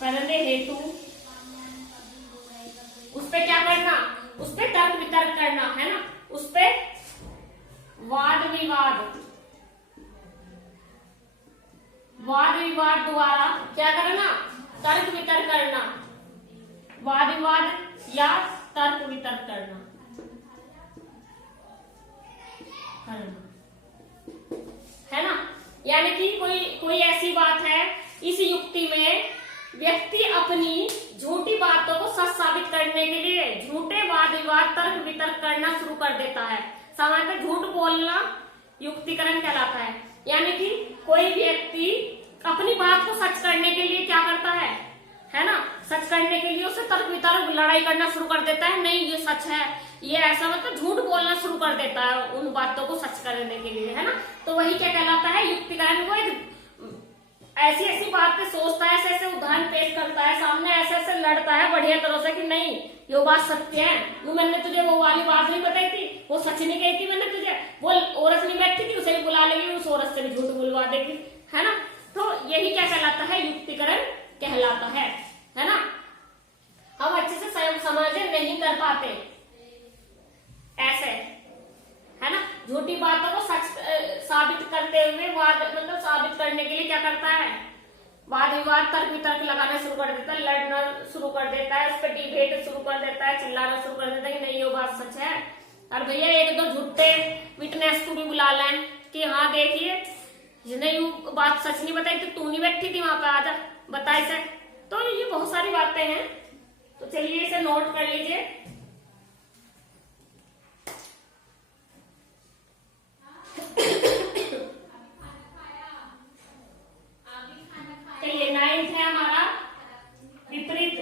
करने हेतु उस पे क्या करना, उस पे तर्क वितर्क करना, है ना, उस पे वाद विवाद द्वारा क्या करना, तर्क वितर्क करना, वाद विवाद या तर्क वितर्क करना, है ना। यानी कि कोई ऐसी बात है, इस युक्ति में व्यक्ति अपनी झूठी बातों को सच साबित करने के लिए झूठे वाद विवाद तर्क वितर्क करना शुरू कर देता है। सामान्यतः झूठ बोलना युक्तिकरण कहलाता है। यानी कि कोई व्यक्ति अपनी बात को सच करने के लिए क्या करता है ना, सच करने के लिए उसे तर्क वितर्क लड़ाई करना शुरू कर देता है, नहीं ये सच है, ये ऐसा, मतलब झूठ बोलना शुरू कर देता है उन बातों को सच करने के लिए, है ना। तो वही क्या कहलाता है, युक्तिकरण। वो ऐसी बातें सोचता है, ऐसे उदाहरण पेश करता है सामने, ऐसे लड़ता है बढ़िया तरह से कि नहीं ये बात सत्य है, वो मैंने तुझे वो वाली बात नहीं बताई थी, वो सच नहीं कही थी मैंने तुझे, वो औरत नहीं बैठी थी उसे भी बुला लेगी, उस औरत से भी झूठ बुलवा देगी, है ना। तो यही क्या कहलाता है, युक्तिकरण कहलाता है ना। हम अच्छे से समझ नहीं कर पाते ऐसे, है ना। झूठी बातों को सच साबित करते हुए मतलब साबित करने के लिए क्या करता है, वाद विवाद तर्क वितर्क लगाना शुरू कर देता है, लड़ना शुरू कर देता है, उस पर डिबेट शुरू कर देता है, चिल्लाना शुरू कर देता है कि नहीं ये बात सच है। और भैया एक दो झूठे विटनेस को भी बुला लें कि हाँ देखिए जिसने यू बात सच नहीं बताई तो तू नहीं बैठी थी वहां पे, आजा बता इसे। तो ये बहुत सारी बातें हैं, तो चलिए इसे नोट कर लीजिए। चलिए 9th है हमारा विपरीत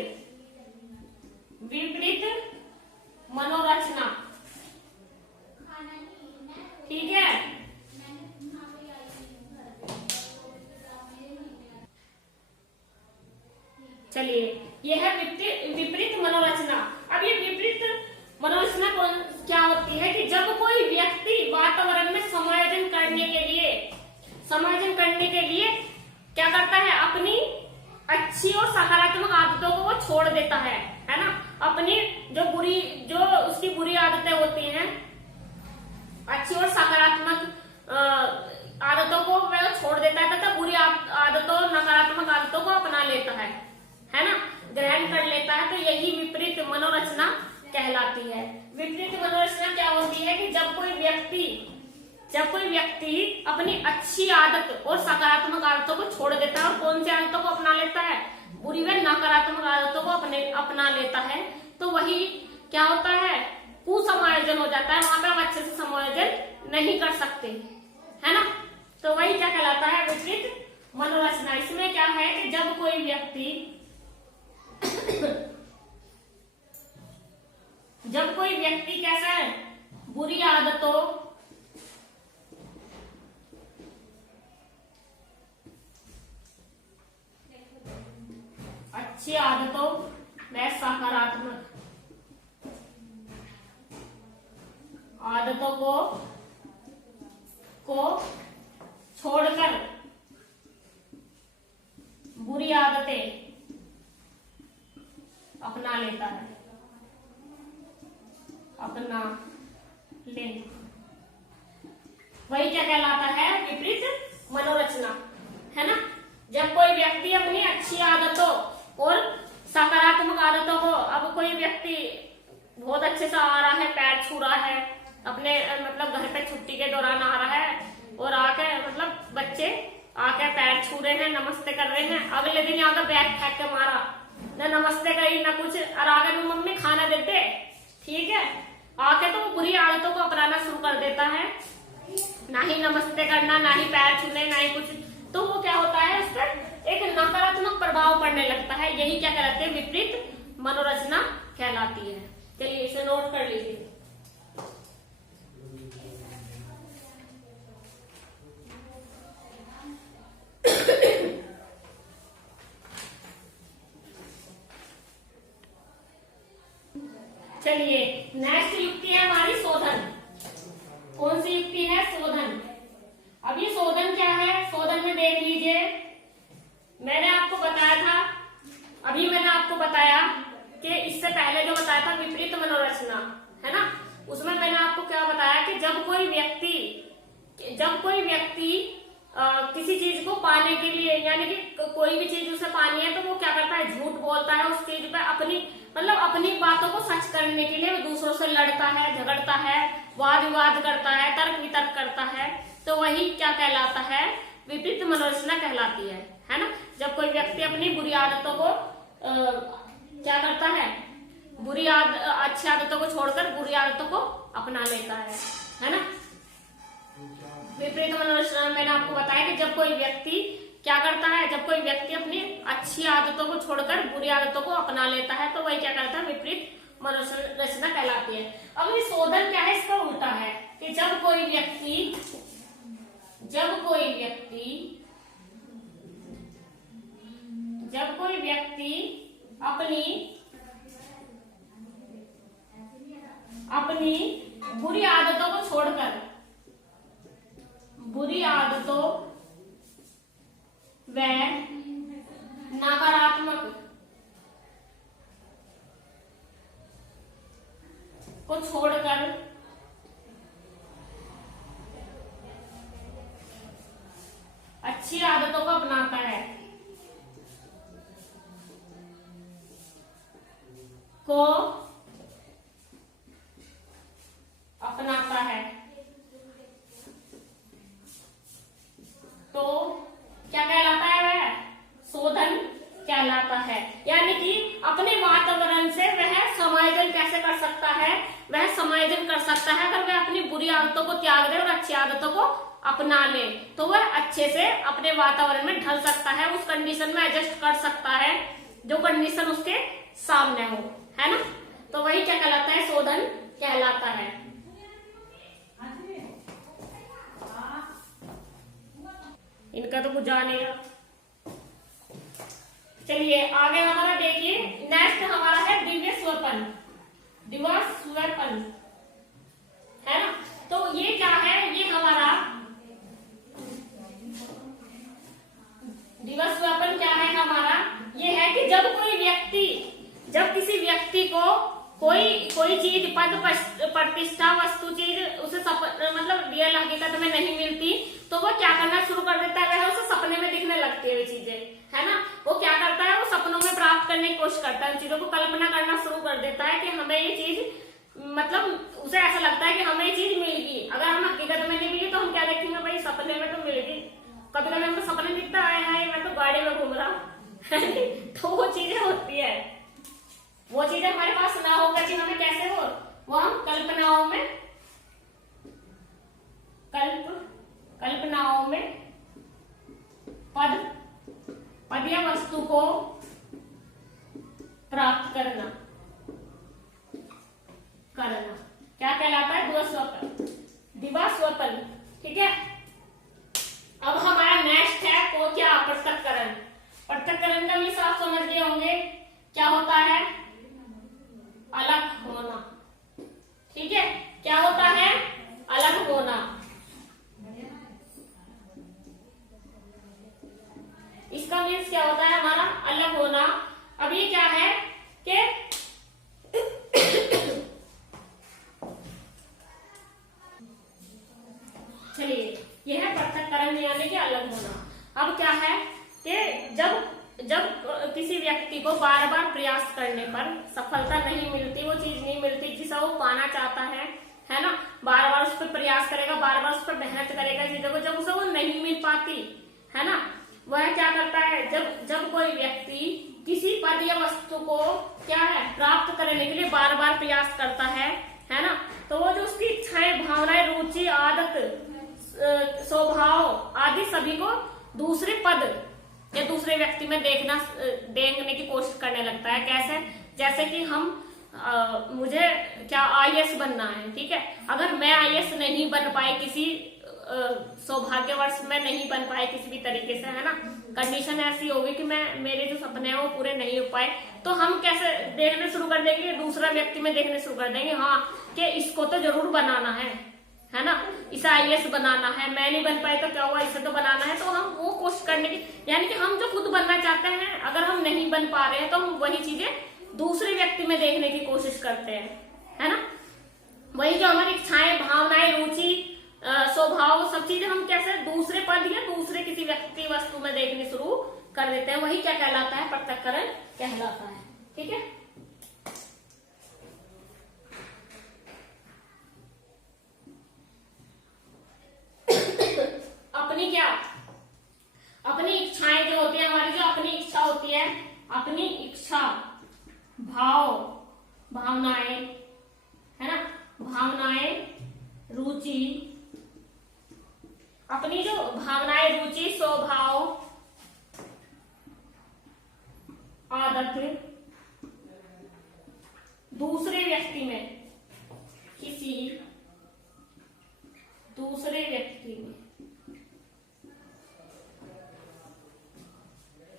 मनोरचना, ठीक है। चलिए यह है विपरीत मनोरचना। अब ये विपरीत मनोरचना क्या होती है कि जब कोई व्यक्ति वातावरण में समायोजन करने के लिए क्या करता है, अपनी अच्छी और सकारात्मक आदतों को वो छोड़ देता है ना। अपनी जो उसकी बुरी आदतें होती हैं, अच्छी और सकारात्मक आदतों को वह छोड़ देता है तथा बुरी आदतों, नकारात्मक आदतों को अपना लेता है ना, ग्रहण कर लेता है। तो यही विपरीत मनोरचना कहलाती है। विपरीत मनोरचना क्या होती है कि जब कोई व्यक्ति अपनी अच्छी आदत और सकारात्मक आदतों को छोड़ देता है और कौन सी आदतों को अपना लेता है, बुरी व नकारात्मक आदतों को अपना लेता है, तो वही क्या होता है, कुसमायोजन हो जाता है। वहां पे हम अच्छे से समायोजन नहीं कर सकते, है ना। तो वही क्या कहलाता है, विपरीत मनोरचना। इसमें क्या है कि जब कोई व्यक्ति कैसा है, बुरी आदतों अच्छी आदतों व सकारात्मक आदतों को छोड़कर बुरी आदतें अपना लेता है, वही क्या कहलाता है, विपरीत मनोरचना, है ना। जब कोई व्यक्ति अपनी अच्छी आदतों और सकारात्मक आदतों को, अब कोई व्यक्ति बहुत अच्छे से आ रहा है, पैर छू रहा है अपने, मतलब घर पे छुट्टी के दौरान आ रहा है और आके, मतलब बच्चे आके पैर छू रहे हैं, नमस्ते कर रहे हैं, अगले दिन आकर बैग फेंक के मारा, न नमस्ते करी न कुछ, और आगे में मम्मी खाना देते, ठीक है, आके तो बुरी आदतों को अपनाना शुरू कर देता है, ना ही नमस्ते करना, ना ही पैर छूने, ना ही कुछ। तो वो क्या होता है, उस पर एक नकारात्मक प्रभाव पड़ने लगता है। यही क्या कहलाते हैं, विपरीत मनोरचना कहलाती है। चलिए इसे नोट कर लीजिए। चलिए नेक्स्ट युक्ति है हमारी शोधन। कौन सी युक्ति है, शोधन। अब ये शोधन क्या है, शोधन में देख लीजिए, मैंने आपको बताया था, अभी मैंने आपको बताया कि इससे पहले जो बताया था विपरीत मनोरचना, है ना, उसमें मैंने आपको क्या बताया कि जब कोई व्यक्ति किसी चीज को पाने के लिए, यानी कि कोई भी चीज उसे पानी है, तो वो क्या करता है, झूठ बोलता है उस चीज पे, अपनी बातों को सच करने के लिए दूसरों से लड़ता है, झगड़ता है, वाद विवाद करता है, तर्क वितर्क करता है। तो वही क्या कहलाता है, विपरीत मनोरचना कहलाती है ना। जब कोई व्यक्ति अपनी बुरी आदतों को क्या करता है, अच्छी आदतों को छोड़कर बुरी आदतों को अपना लेता है ना। विपरीत मनोरचना में मैंने आपको बताया कि जब कोई व्यक्ति क्या करता है, जब कोई व्यक्ति अपनी अच्छी आदतों को छोड़कर बुरी आदतों को अपना लेता है, तो वही क्या करता है, विपरीत मनोरचना कहलाती है। अब ये शोधन क्या है, इसका उल्टा है कि जब कोई व्यक्ति अपनी बुरी आदतों को छोड़कर बुरी आदतों व नकारात्मक को छोड़कर अच्छी आदतों को अपनाता है, तो क्या कहलाता है, वह शोधन कहलाता है। यानी कि अपने वातावरण से वह समायोजन कैसे कर सकता है, वह समायोजन कर सकता है अगर वह अपनी बुरी आदतों को त्याग दे और अच्छी आदतों को अपना ले, तो वह अच्छे से अपने वातावरण में ढल सकता है, उस कंडीशन में एडजस्ट कर सकता है जो कंडीशन उसके सामने हो, है ना। तो वही क्या कहलाता है, शोधन कहलाता है। इनका तो कुछ जान नहीं रहा। चलिए आगे हमारा देखिए, नेक्स्ट हमारा है दिव्य स्वपन, है ना। तो ये क्या है, ये हमारा जब किसी व्यक्ति को कोई चीज, पद, प्रतिष्ठा, वस्तु, चीज उसे मतलब रियल हकीकत में नहीं मिलती, तो वो क्या करना शुरू कर देता है, उसे सपने में दिखने लगती है वे चीजें, है ना। वो क्या करता है, वो सपनों में प्राप्त करने की कोशिश करता है, उन चीजों को कल्पना करना शुरू कर देता है कि हमें ये चीज, मतलब उसे ऐसा लगता है कि हमें ये चीज मिल गई। अगर हम हकीकत में नहीं मिली तो हम क्या देखेंगे, भाई सपने में तो मिल गई। कभी कभी हमको सपने दिखता है मैं तो गाड़ी में घूम रहा तो वो चीजें होती है, वो चीजें हमारे पास ना होकर कि हमें कैसे हो, वो हम कल्पनाओं में पद या वस्तु को प्राप्त करना क्या कहलाता है, दिवा स्वप्न। ठीक है, अब हमारा नेक्स्ट है को क्या, पृथक्करण। पृथक्करण का भी आप समझ गए होंगे, क्या होता है, अलग होना। ठीक है, क्या होता है, अलग होना। इसका मीन्स क्या होता है, हमारा अलग होना। अब ये क्या है कि चलिए, यह है पृथक्करण यानी कि अलग होना। अब क्या है कि जब किसी व्यक्ति को बार बार प्रयास करने पर सफलता नहीं मिलती, वो चीज नहीं मिलती जिसे वो पाना चाहता है ना, बार बार उस पर प्रयास करेगा, बार बार उस पर मेहनत करेगा चीजों को, जब उसे वो नहीं मिल पाती, है ना, वह क्या करता है, जब कोई व्यक्ति किसी पद या वस्तु को क्या है, प्राप्त करने के लिए बार बार प्रयास करता है ना, तो वो जो उसकी इच्छाएं, भावनाएं, रुचि, आदत, स्वभाव आदि सभी को दूसरे पद या दूसरे व्यक्ति में देखने की कोशिश करने लगता है। कैसे, जैसे कि मुझे क्या आईएएस बनना है, ठीक है, अगर मैं आईएएस नहीं बन पाए, किसी सौभाग्यवश में नहीं बन पाए किसी भी तरीके से, है ना, कंडीशन ऐसी होगी कि मेरे जो सपने हैं वो पूरे नहीं हो पाए, तो हम कैसे देखने शुरू कर देंगे, दूसरा व्यक्ति में देखने शुरू कर देंगे, हाँ कि इसको तो जरूर बनाना है ना, इसे आईएएस बनाना है, मैं नहीं बन पाई तो क्या हुआ, इसे तो बनाना है। तो हम वो कोशिश करने की, यानी कि हम जो खुद बनना चाहते हैं, अगर हम नहीं बन पा रहे हैं तो हम वही चीजें दूसरे व्यक्ति में देखने की कोशिश करते हैं, है ना। वही जो हमारी इच्छाएं, भावनाएं, रुचि, स्वभाव, सब चीजें हम कैसे दूसरे पद या दूसरे किसी व्यक्ति, वस्तु में देखने शुरू कर देते हैं, वही क्या कहलाता है, पृथक्करण कहलाता है। ठीक है, अपनी इच्छाएं जो होती है, हमारी जो अपनी इच्छा होती है, अपनी इच्छा, भावनाएं, है ना, भावनाएं, रुचि, अपनी जो भावनाएं, रुचि, स्वभाव, आदत दूसरे व्यक्ति में, किसी दूसरे व्यक्ति में,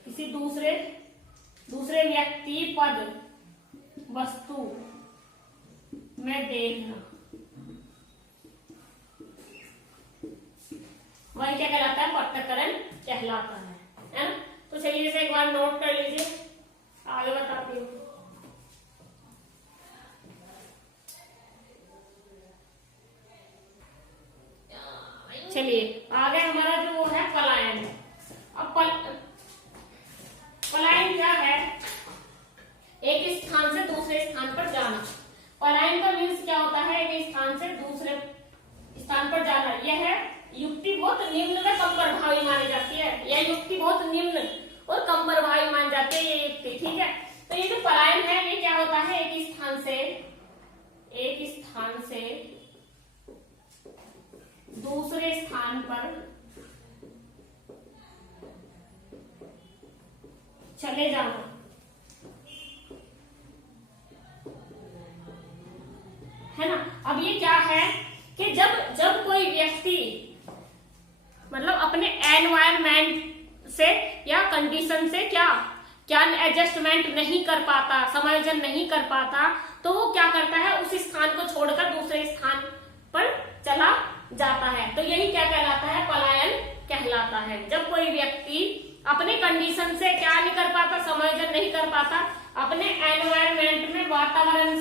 किसी दूसरे व्यक्ति, पद, वस्तु में देखना, वही क्या कहलाता है, पृथक्करण कहलाता है ना। तो चलिए इसे एक बार नोट कर लीजिए, आगे बताती हूँ। चलिए आगे हमारा जो है पलायन। अब पलायन क्या है, एक स्थान से दूसरे स्थान पर जाना। पलायन का मीन्स क्या होता है, एक स्थान से दूसरे स्थान पर जाना। यह युक्ति बहुत निम्न व कम प्रभावी मानी जाती है, यह युक्ति बहुत निम्न और कम प्रभावी मानी जाती है ये युक्ति। ठीक है, तो ये जो पलायन है ये क्या होता है, एक स्थान से दूसरे स्थान पर चले जाना। है ना। अब ये क्या है कि जब कोई व्यक्ति मतलब अपने एनवायरमेंट से या कंडीशन से क्या एडजस्टमेंट नहीं कर पाता, समायोजन नहीं कर पाता, तो वो क्या करता है, उस स्थान को छोड़कर दूसरे स्थान पर चला जाता है। तो यही क्या कहलाता है, पलायन कहलाता है। जब कोई व्यक्ति अपने कंडीशन से क्या नहीं कर पाता, समायोजन नहीं कर पाता, अपने एनवायरमेंट में वातावरण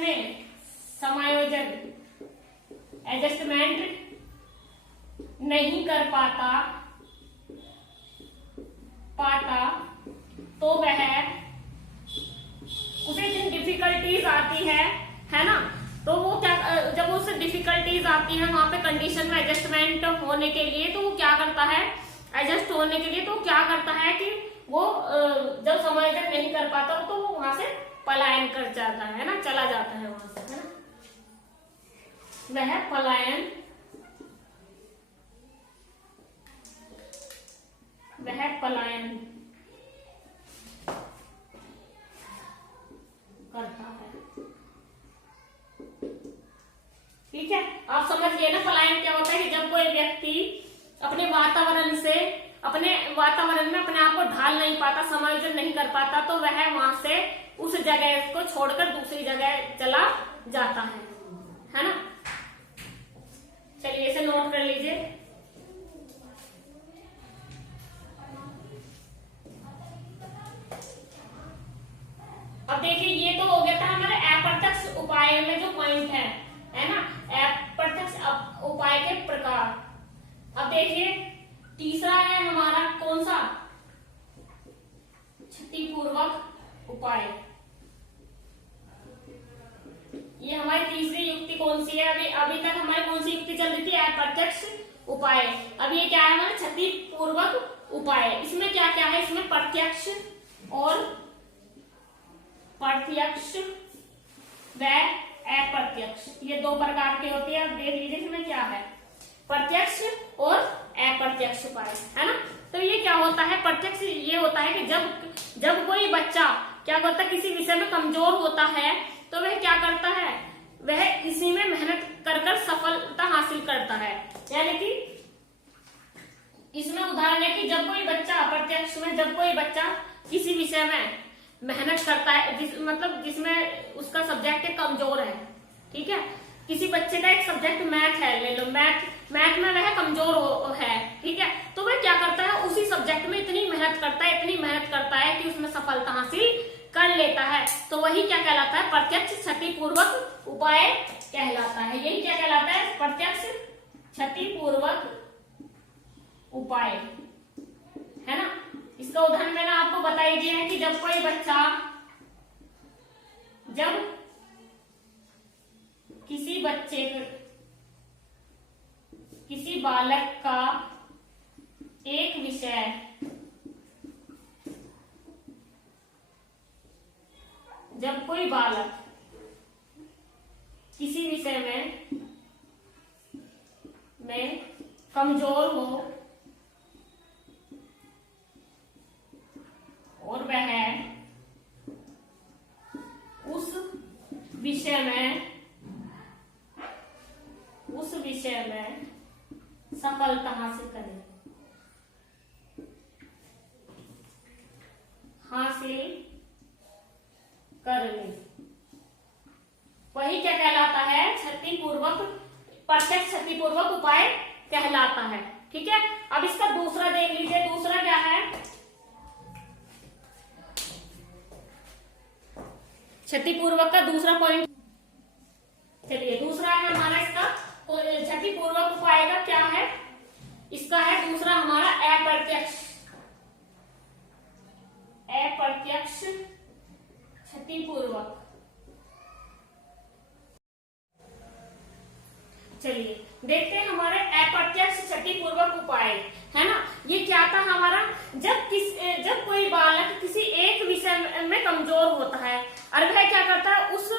में समायोजन एडजस्टमेंट नहीं कर पाता तो वह उसे जिन डिफिकल्टीज आती है ना, तो वो क्या, जब उसे डिफिकल्टीज आती है वहां पे कंडीशन में एडजस्टमेंट होने के लिए, तो वो क्या करता है, एडजस्ट होने के लिए तो क्या करता है कि वो जब समायोजन नहीं कर पाता तो वो वहां से पलायन कर जाता है ना, चला जाता है वहां से, है ना, वह पलायन करता है। ठीक है, आप समझ गए ना पलायन क्या होता है, कि जब कोई व्यक्ति अपने वातावरण में अपने आप को ढाल नहीं पाता, समायोजन नहीं कर पाता, तो वह वहां से उस जगह को छोड़कर दूसरी जगह चला जाता है ना। चलिए इसे नोट कर लीजिए। अब देखिए, ये तो हो गया था हमारे अप्रत्यक्ष उपाय में जो पॉइंट है ना, अप्रत्यक्ष उपाय के प्रकार। अब देखिए तीसरा है हमारा कौन सा, क्षतिपूर्वक उपाय। ये हमारी तीसरी युक्ति कौन सी है, अभी तक हमारी कौन सी युक्ति चल रही थी, अप्रत्यक्ष उपाय। अब ये क्या है हमारा क्षतिपूर्वक उपाय। इसमें क्या क्या है, इसमें प्रत्यक्ष व अप्रत्यक्ष, ये दो प्रकार के होते हैं। अब देख लीजिए इसमें क्या है, प्रत्यक्ष और अप्रत्यक्ष उपाय, है ना। तो ये क्या होता है, प्रत्यक्ष ये होता है कि जब कोई बच्चा क्या करता है, किसी विषय में कमजोर होता है, तो वह क्या करता है, वह इसी में मेहनत कर सफलता हासिल करता है। यानी कि इसमें उदाहरण है कि जब कोई बच्चा अप्रत्यक्ष में, जब कोई बच्चा किसी विषय में मेहनत करता है, जिसमें उसका सब्जेक्ट कमजोर है, ठीक है, किसी बच्चे का एक सब्जेक्ट मैथ है, ले लो, मैथ में वह कमजोर है, ठीक है, तो वह क्या करता है, उसी सब्जेक्ट में इतनी मेहनत करता है कि उसमें सफलता हासिल कर लेता है। तो वही क्या कहलाता है, प्रत्यक्ष क्षतिपूर्वक उपाय कहलाता है। यही क्या कहलाता है, प्रत्यक्ष क्षतिपूर्वक उपाय, है ना। इसका उदाहरण मैंने आपको बता ही दिया है कि जब कोई बच्चा, जब किसी बालक का एक विषय जब कोई बालक किसी विषय में कमजोर हो और वह उस विषय में सफलता हासिल कर ले, वही क्या कहलाता है, प्रत्यक्ष क्षतिपूर्वक उपाय कहलाता है। ठीक है, अब इसका दूसरा देख लीजिए, दूसरा क्या है, क्षतिपूर्वक का दूसरा पॉइंट। चलिए दूसरा है हमारा इसका क्षतिपूर्वक उपाय का क्या है, इसका है दूसरा हमारा अप्रत्यक्ष क्षतिपूर्वक। चलिए देखते हैं हमारे अप्रत्यक्ष क्षतिपूर्वक उपाय, है ना। ये क्या था हमारा, जब कोई बालक किसी एक विषय में कमजोर होता है और वह क्या करता है, उस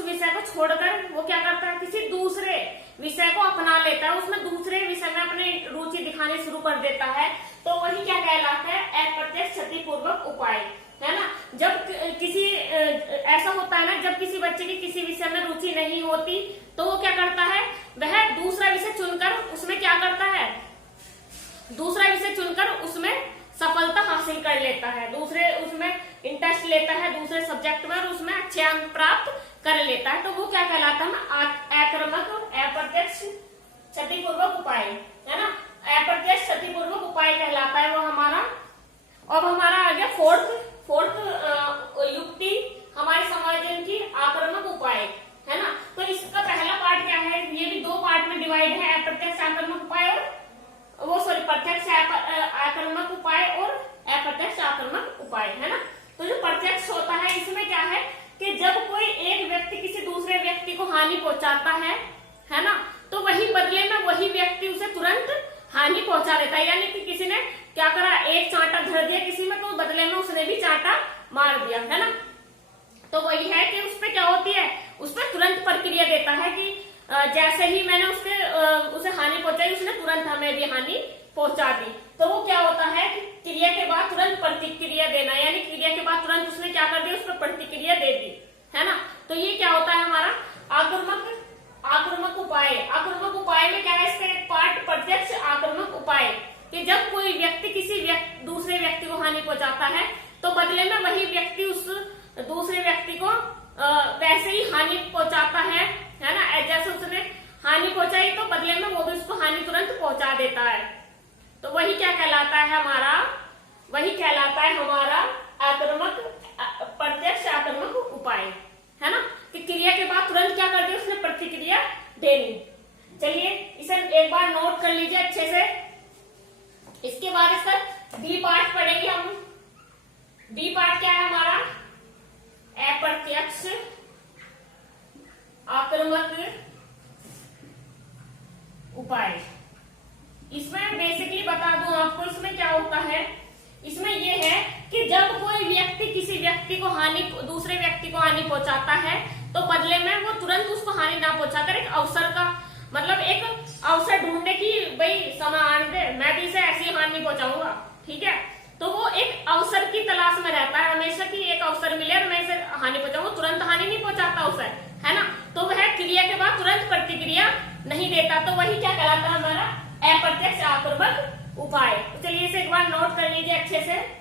विषय को छोड़कर वो क्या करता है, किसी दूसरे विषय को अपना लेता है, उसमें दूसरे विषय में अपनी रुचि दिखानी शुरू कर देता है, तो वही क्या कहलाता है, अप्रत्यक्ष क्षतिपूर्वक उपाय, है ना। जब किसी ऐसा होता है ना, जब किसी बच्चे की किसी विषय में रुचि नहीं होती, तो वो क्या करता है, वह दूसरा विषय चुनकर उसमें क्या करता है, दूसरा विषय चुनकर उसमें सफलता हासिल कर लेता है, उसमें इंटरेस्ट लेता है दूसरे सब्जेक्ट में और उसमें अच्छे अंक प्राप्त कर लेता है, तो वो क्या कहलाता है, आक्रामक अप्रत्यक्ष क्षतिपूर्वक उपाय, है ना। अप्रत्यक्ष क्षतिपूर्वक उपाय कहलाता है वो फोर्थ युक्ति हमारे समायोजन की आक्रामक उपाय है ना। तो इसका पहला पार्ट क्या है, ये भी दो पार्ट में डिवाइड है, अप्रत्यक्ष आक्रामक उपाय और प्रत्यक्ष आक्रामक उपाय और अप्रत्यक्ष आक्रामक उपाय है ना। तो जो प्रत्यक्ष होता है इसमें क्या है कि जब कोई एक व्यक्ति किसी दूसरे व्यक्ति को हानि पहुंचाता है ना, तो वही बदले में वही व्यक्ति उसे तुरंत हानि पहुंचा देता है। यानी कि किसी ने क्या करा, एक चांटा धर दिया किसी में, तो बदले में उसने भी चांटा मार दिया है ना। तो वही है कि उसपे क्या होती है, उसपे तुरंत प्रतिक्रिया देता है कि जैसे ही मैंने उसे हानि पहुंचाई, उसने तुरंत हमें भी हानि पहुंचा दी। तो वो क्या होता है कि क्रिया के बाद तुरंत प्रतिक्रिया देना, यानी क्रिया के बाद तुरंत उसने क्या कर दिया, उस पर प्रतिक्रिया दे दी है ना। तो ये क्या होता है हमारा आक्रामक उपाय। आक्रामक उपाय में क्या है, इसका एक पार्ट प्रत्यक्ष आक्रामक उपाय कि जब कोई व्यक्ति किसी दूसरे व्यक्ति को हानि पहुंचाता है, तो बदले में वही व्यक्ति उस दूसरे व्यक्ति को वैसे ही हानि पहुंचाता है ना। जैसे उसने हानि पहुंचाई तो बदले में वो भी उसको हानि तुरंत पहुंचा देता है। तो वही क्या कहलाता है हमारा, आक्रामक प्रत्यक्ष आक्रामक उपाय है ना, कि क्रिया के बाद तुरंत क्या कर दिया, उसने प्रतिक्रिया देनी। चलिए इसे एक बार नोट कर लीजिए अच्छे से। इसके बाद इसका बी पार्ट पढ़ेंगे हम। बी पार्ट क्या है हमारा, अप्रत्यक्ष आक्रामक उपाय। इसमें बेसिकली बता दूं आपको, इसमें क्या होता है, इसमें यह है कि जब कोई व्यक्ति किसी व्यक्ति को दूसरे व्यक्ति को हानि पहुंचाता है, तो बदले में वो तुरंत उसको हानि ना पहुंचाकर एक अवसर का मतलब एक अवसर ढूंढने की, भाई सामान दे, मैं भी इसे ऐसी हानि पहुंचाऊंगा, ठीक है। तो वो एक अवसर की तलाश में रहता है हमेशा कि एक अवसर मिले और मैं इसे हानि पहुंचाऊंगा। तुरंत हानि नहीं पहुंचाता उसे, है ना। तो वह क्रिया के बाद तुरंत प्रतिक्रिया नहीं देता। तो वही क्या कहलाता है हमारा अप्रत्यक्ष आक्रामक उपाय। तो चलिए इसे एक बार नोट कर लीजिए अच्छे से।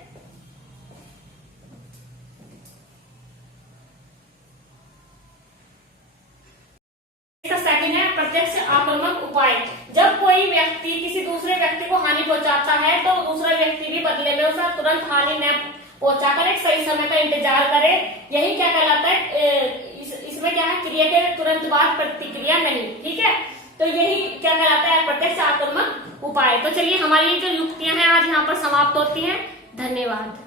इसका सेकंड है प्रत्यक्ष आक्रामक उपाय। जब कोई व्यक्ति किसी दूसरे व्यक्ति को हानि पहुंचाता है, तो दूसरा व्यक्ति भी बदले में उसे तुरंत हानि न पहुंचाकर एक सही समय का इंतजार करे। यही क्या कहलाता है, इसमें क्या है, क्रिया के तुरंत बाद प्रतिक्रिया नहीं, ठीक है। तो यही क्या कहलाता है प्रत्यक्ष आक्रामक उपाय। तो चलिए हमारी जो युक्तियां हैं आज यहाँ पर समाप्त होती हैं। धन्यवाद।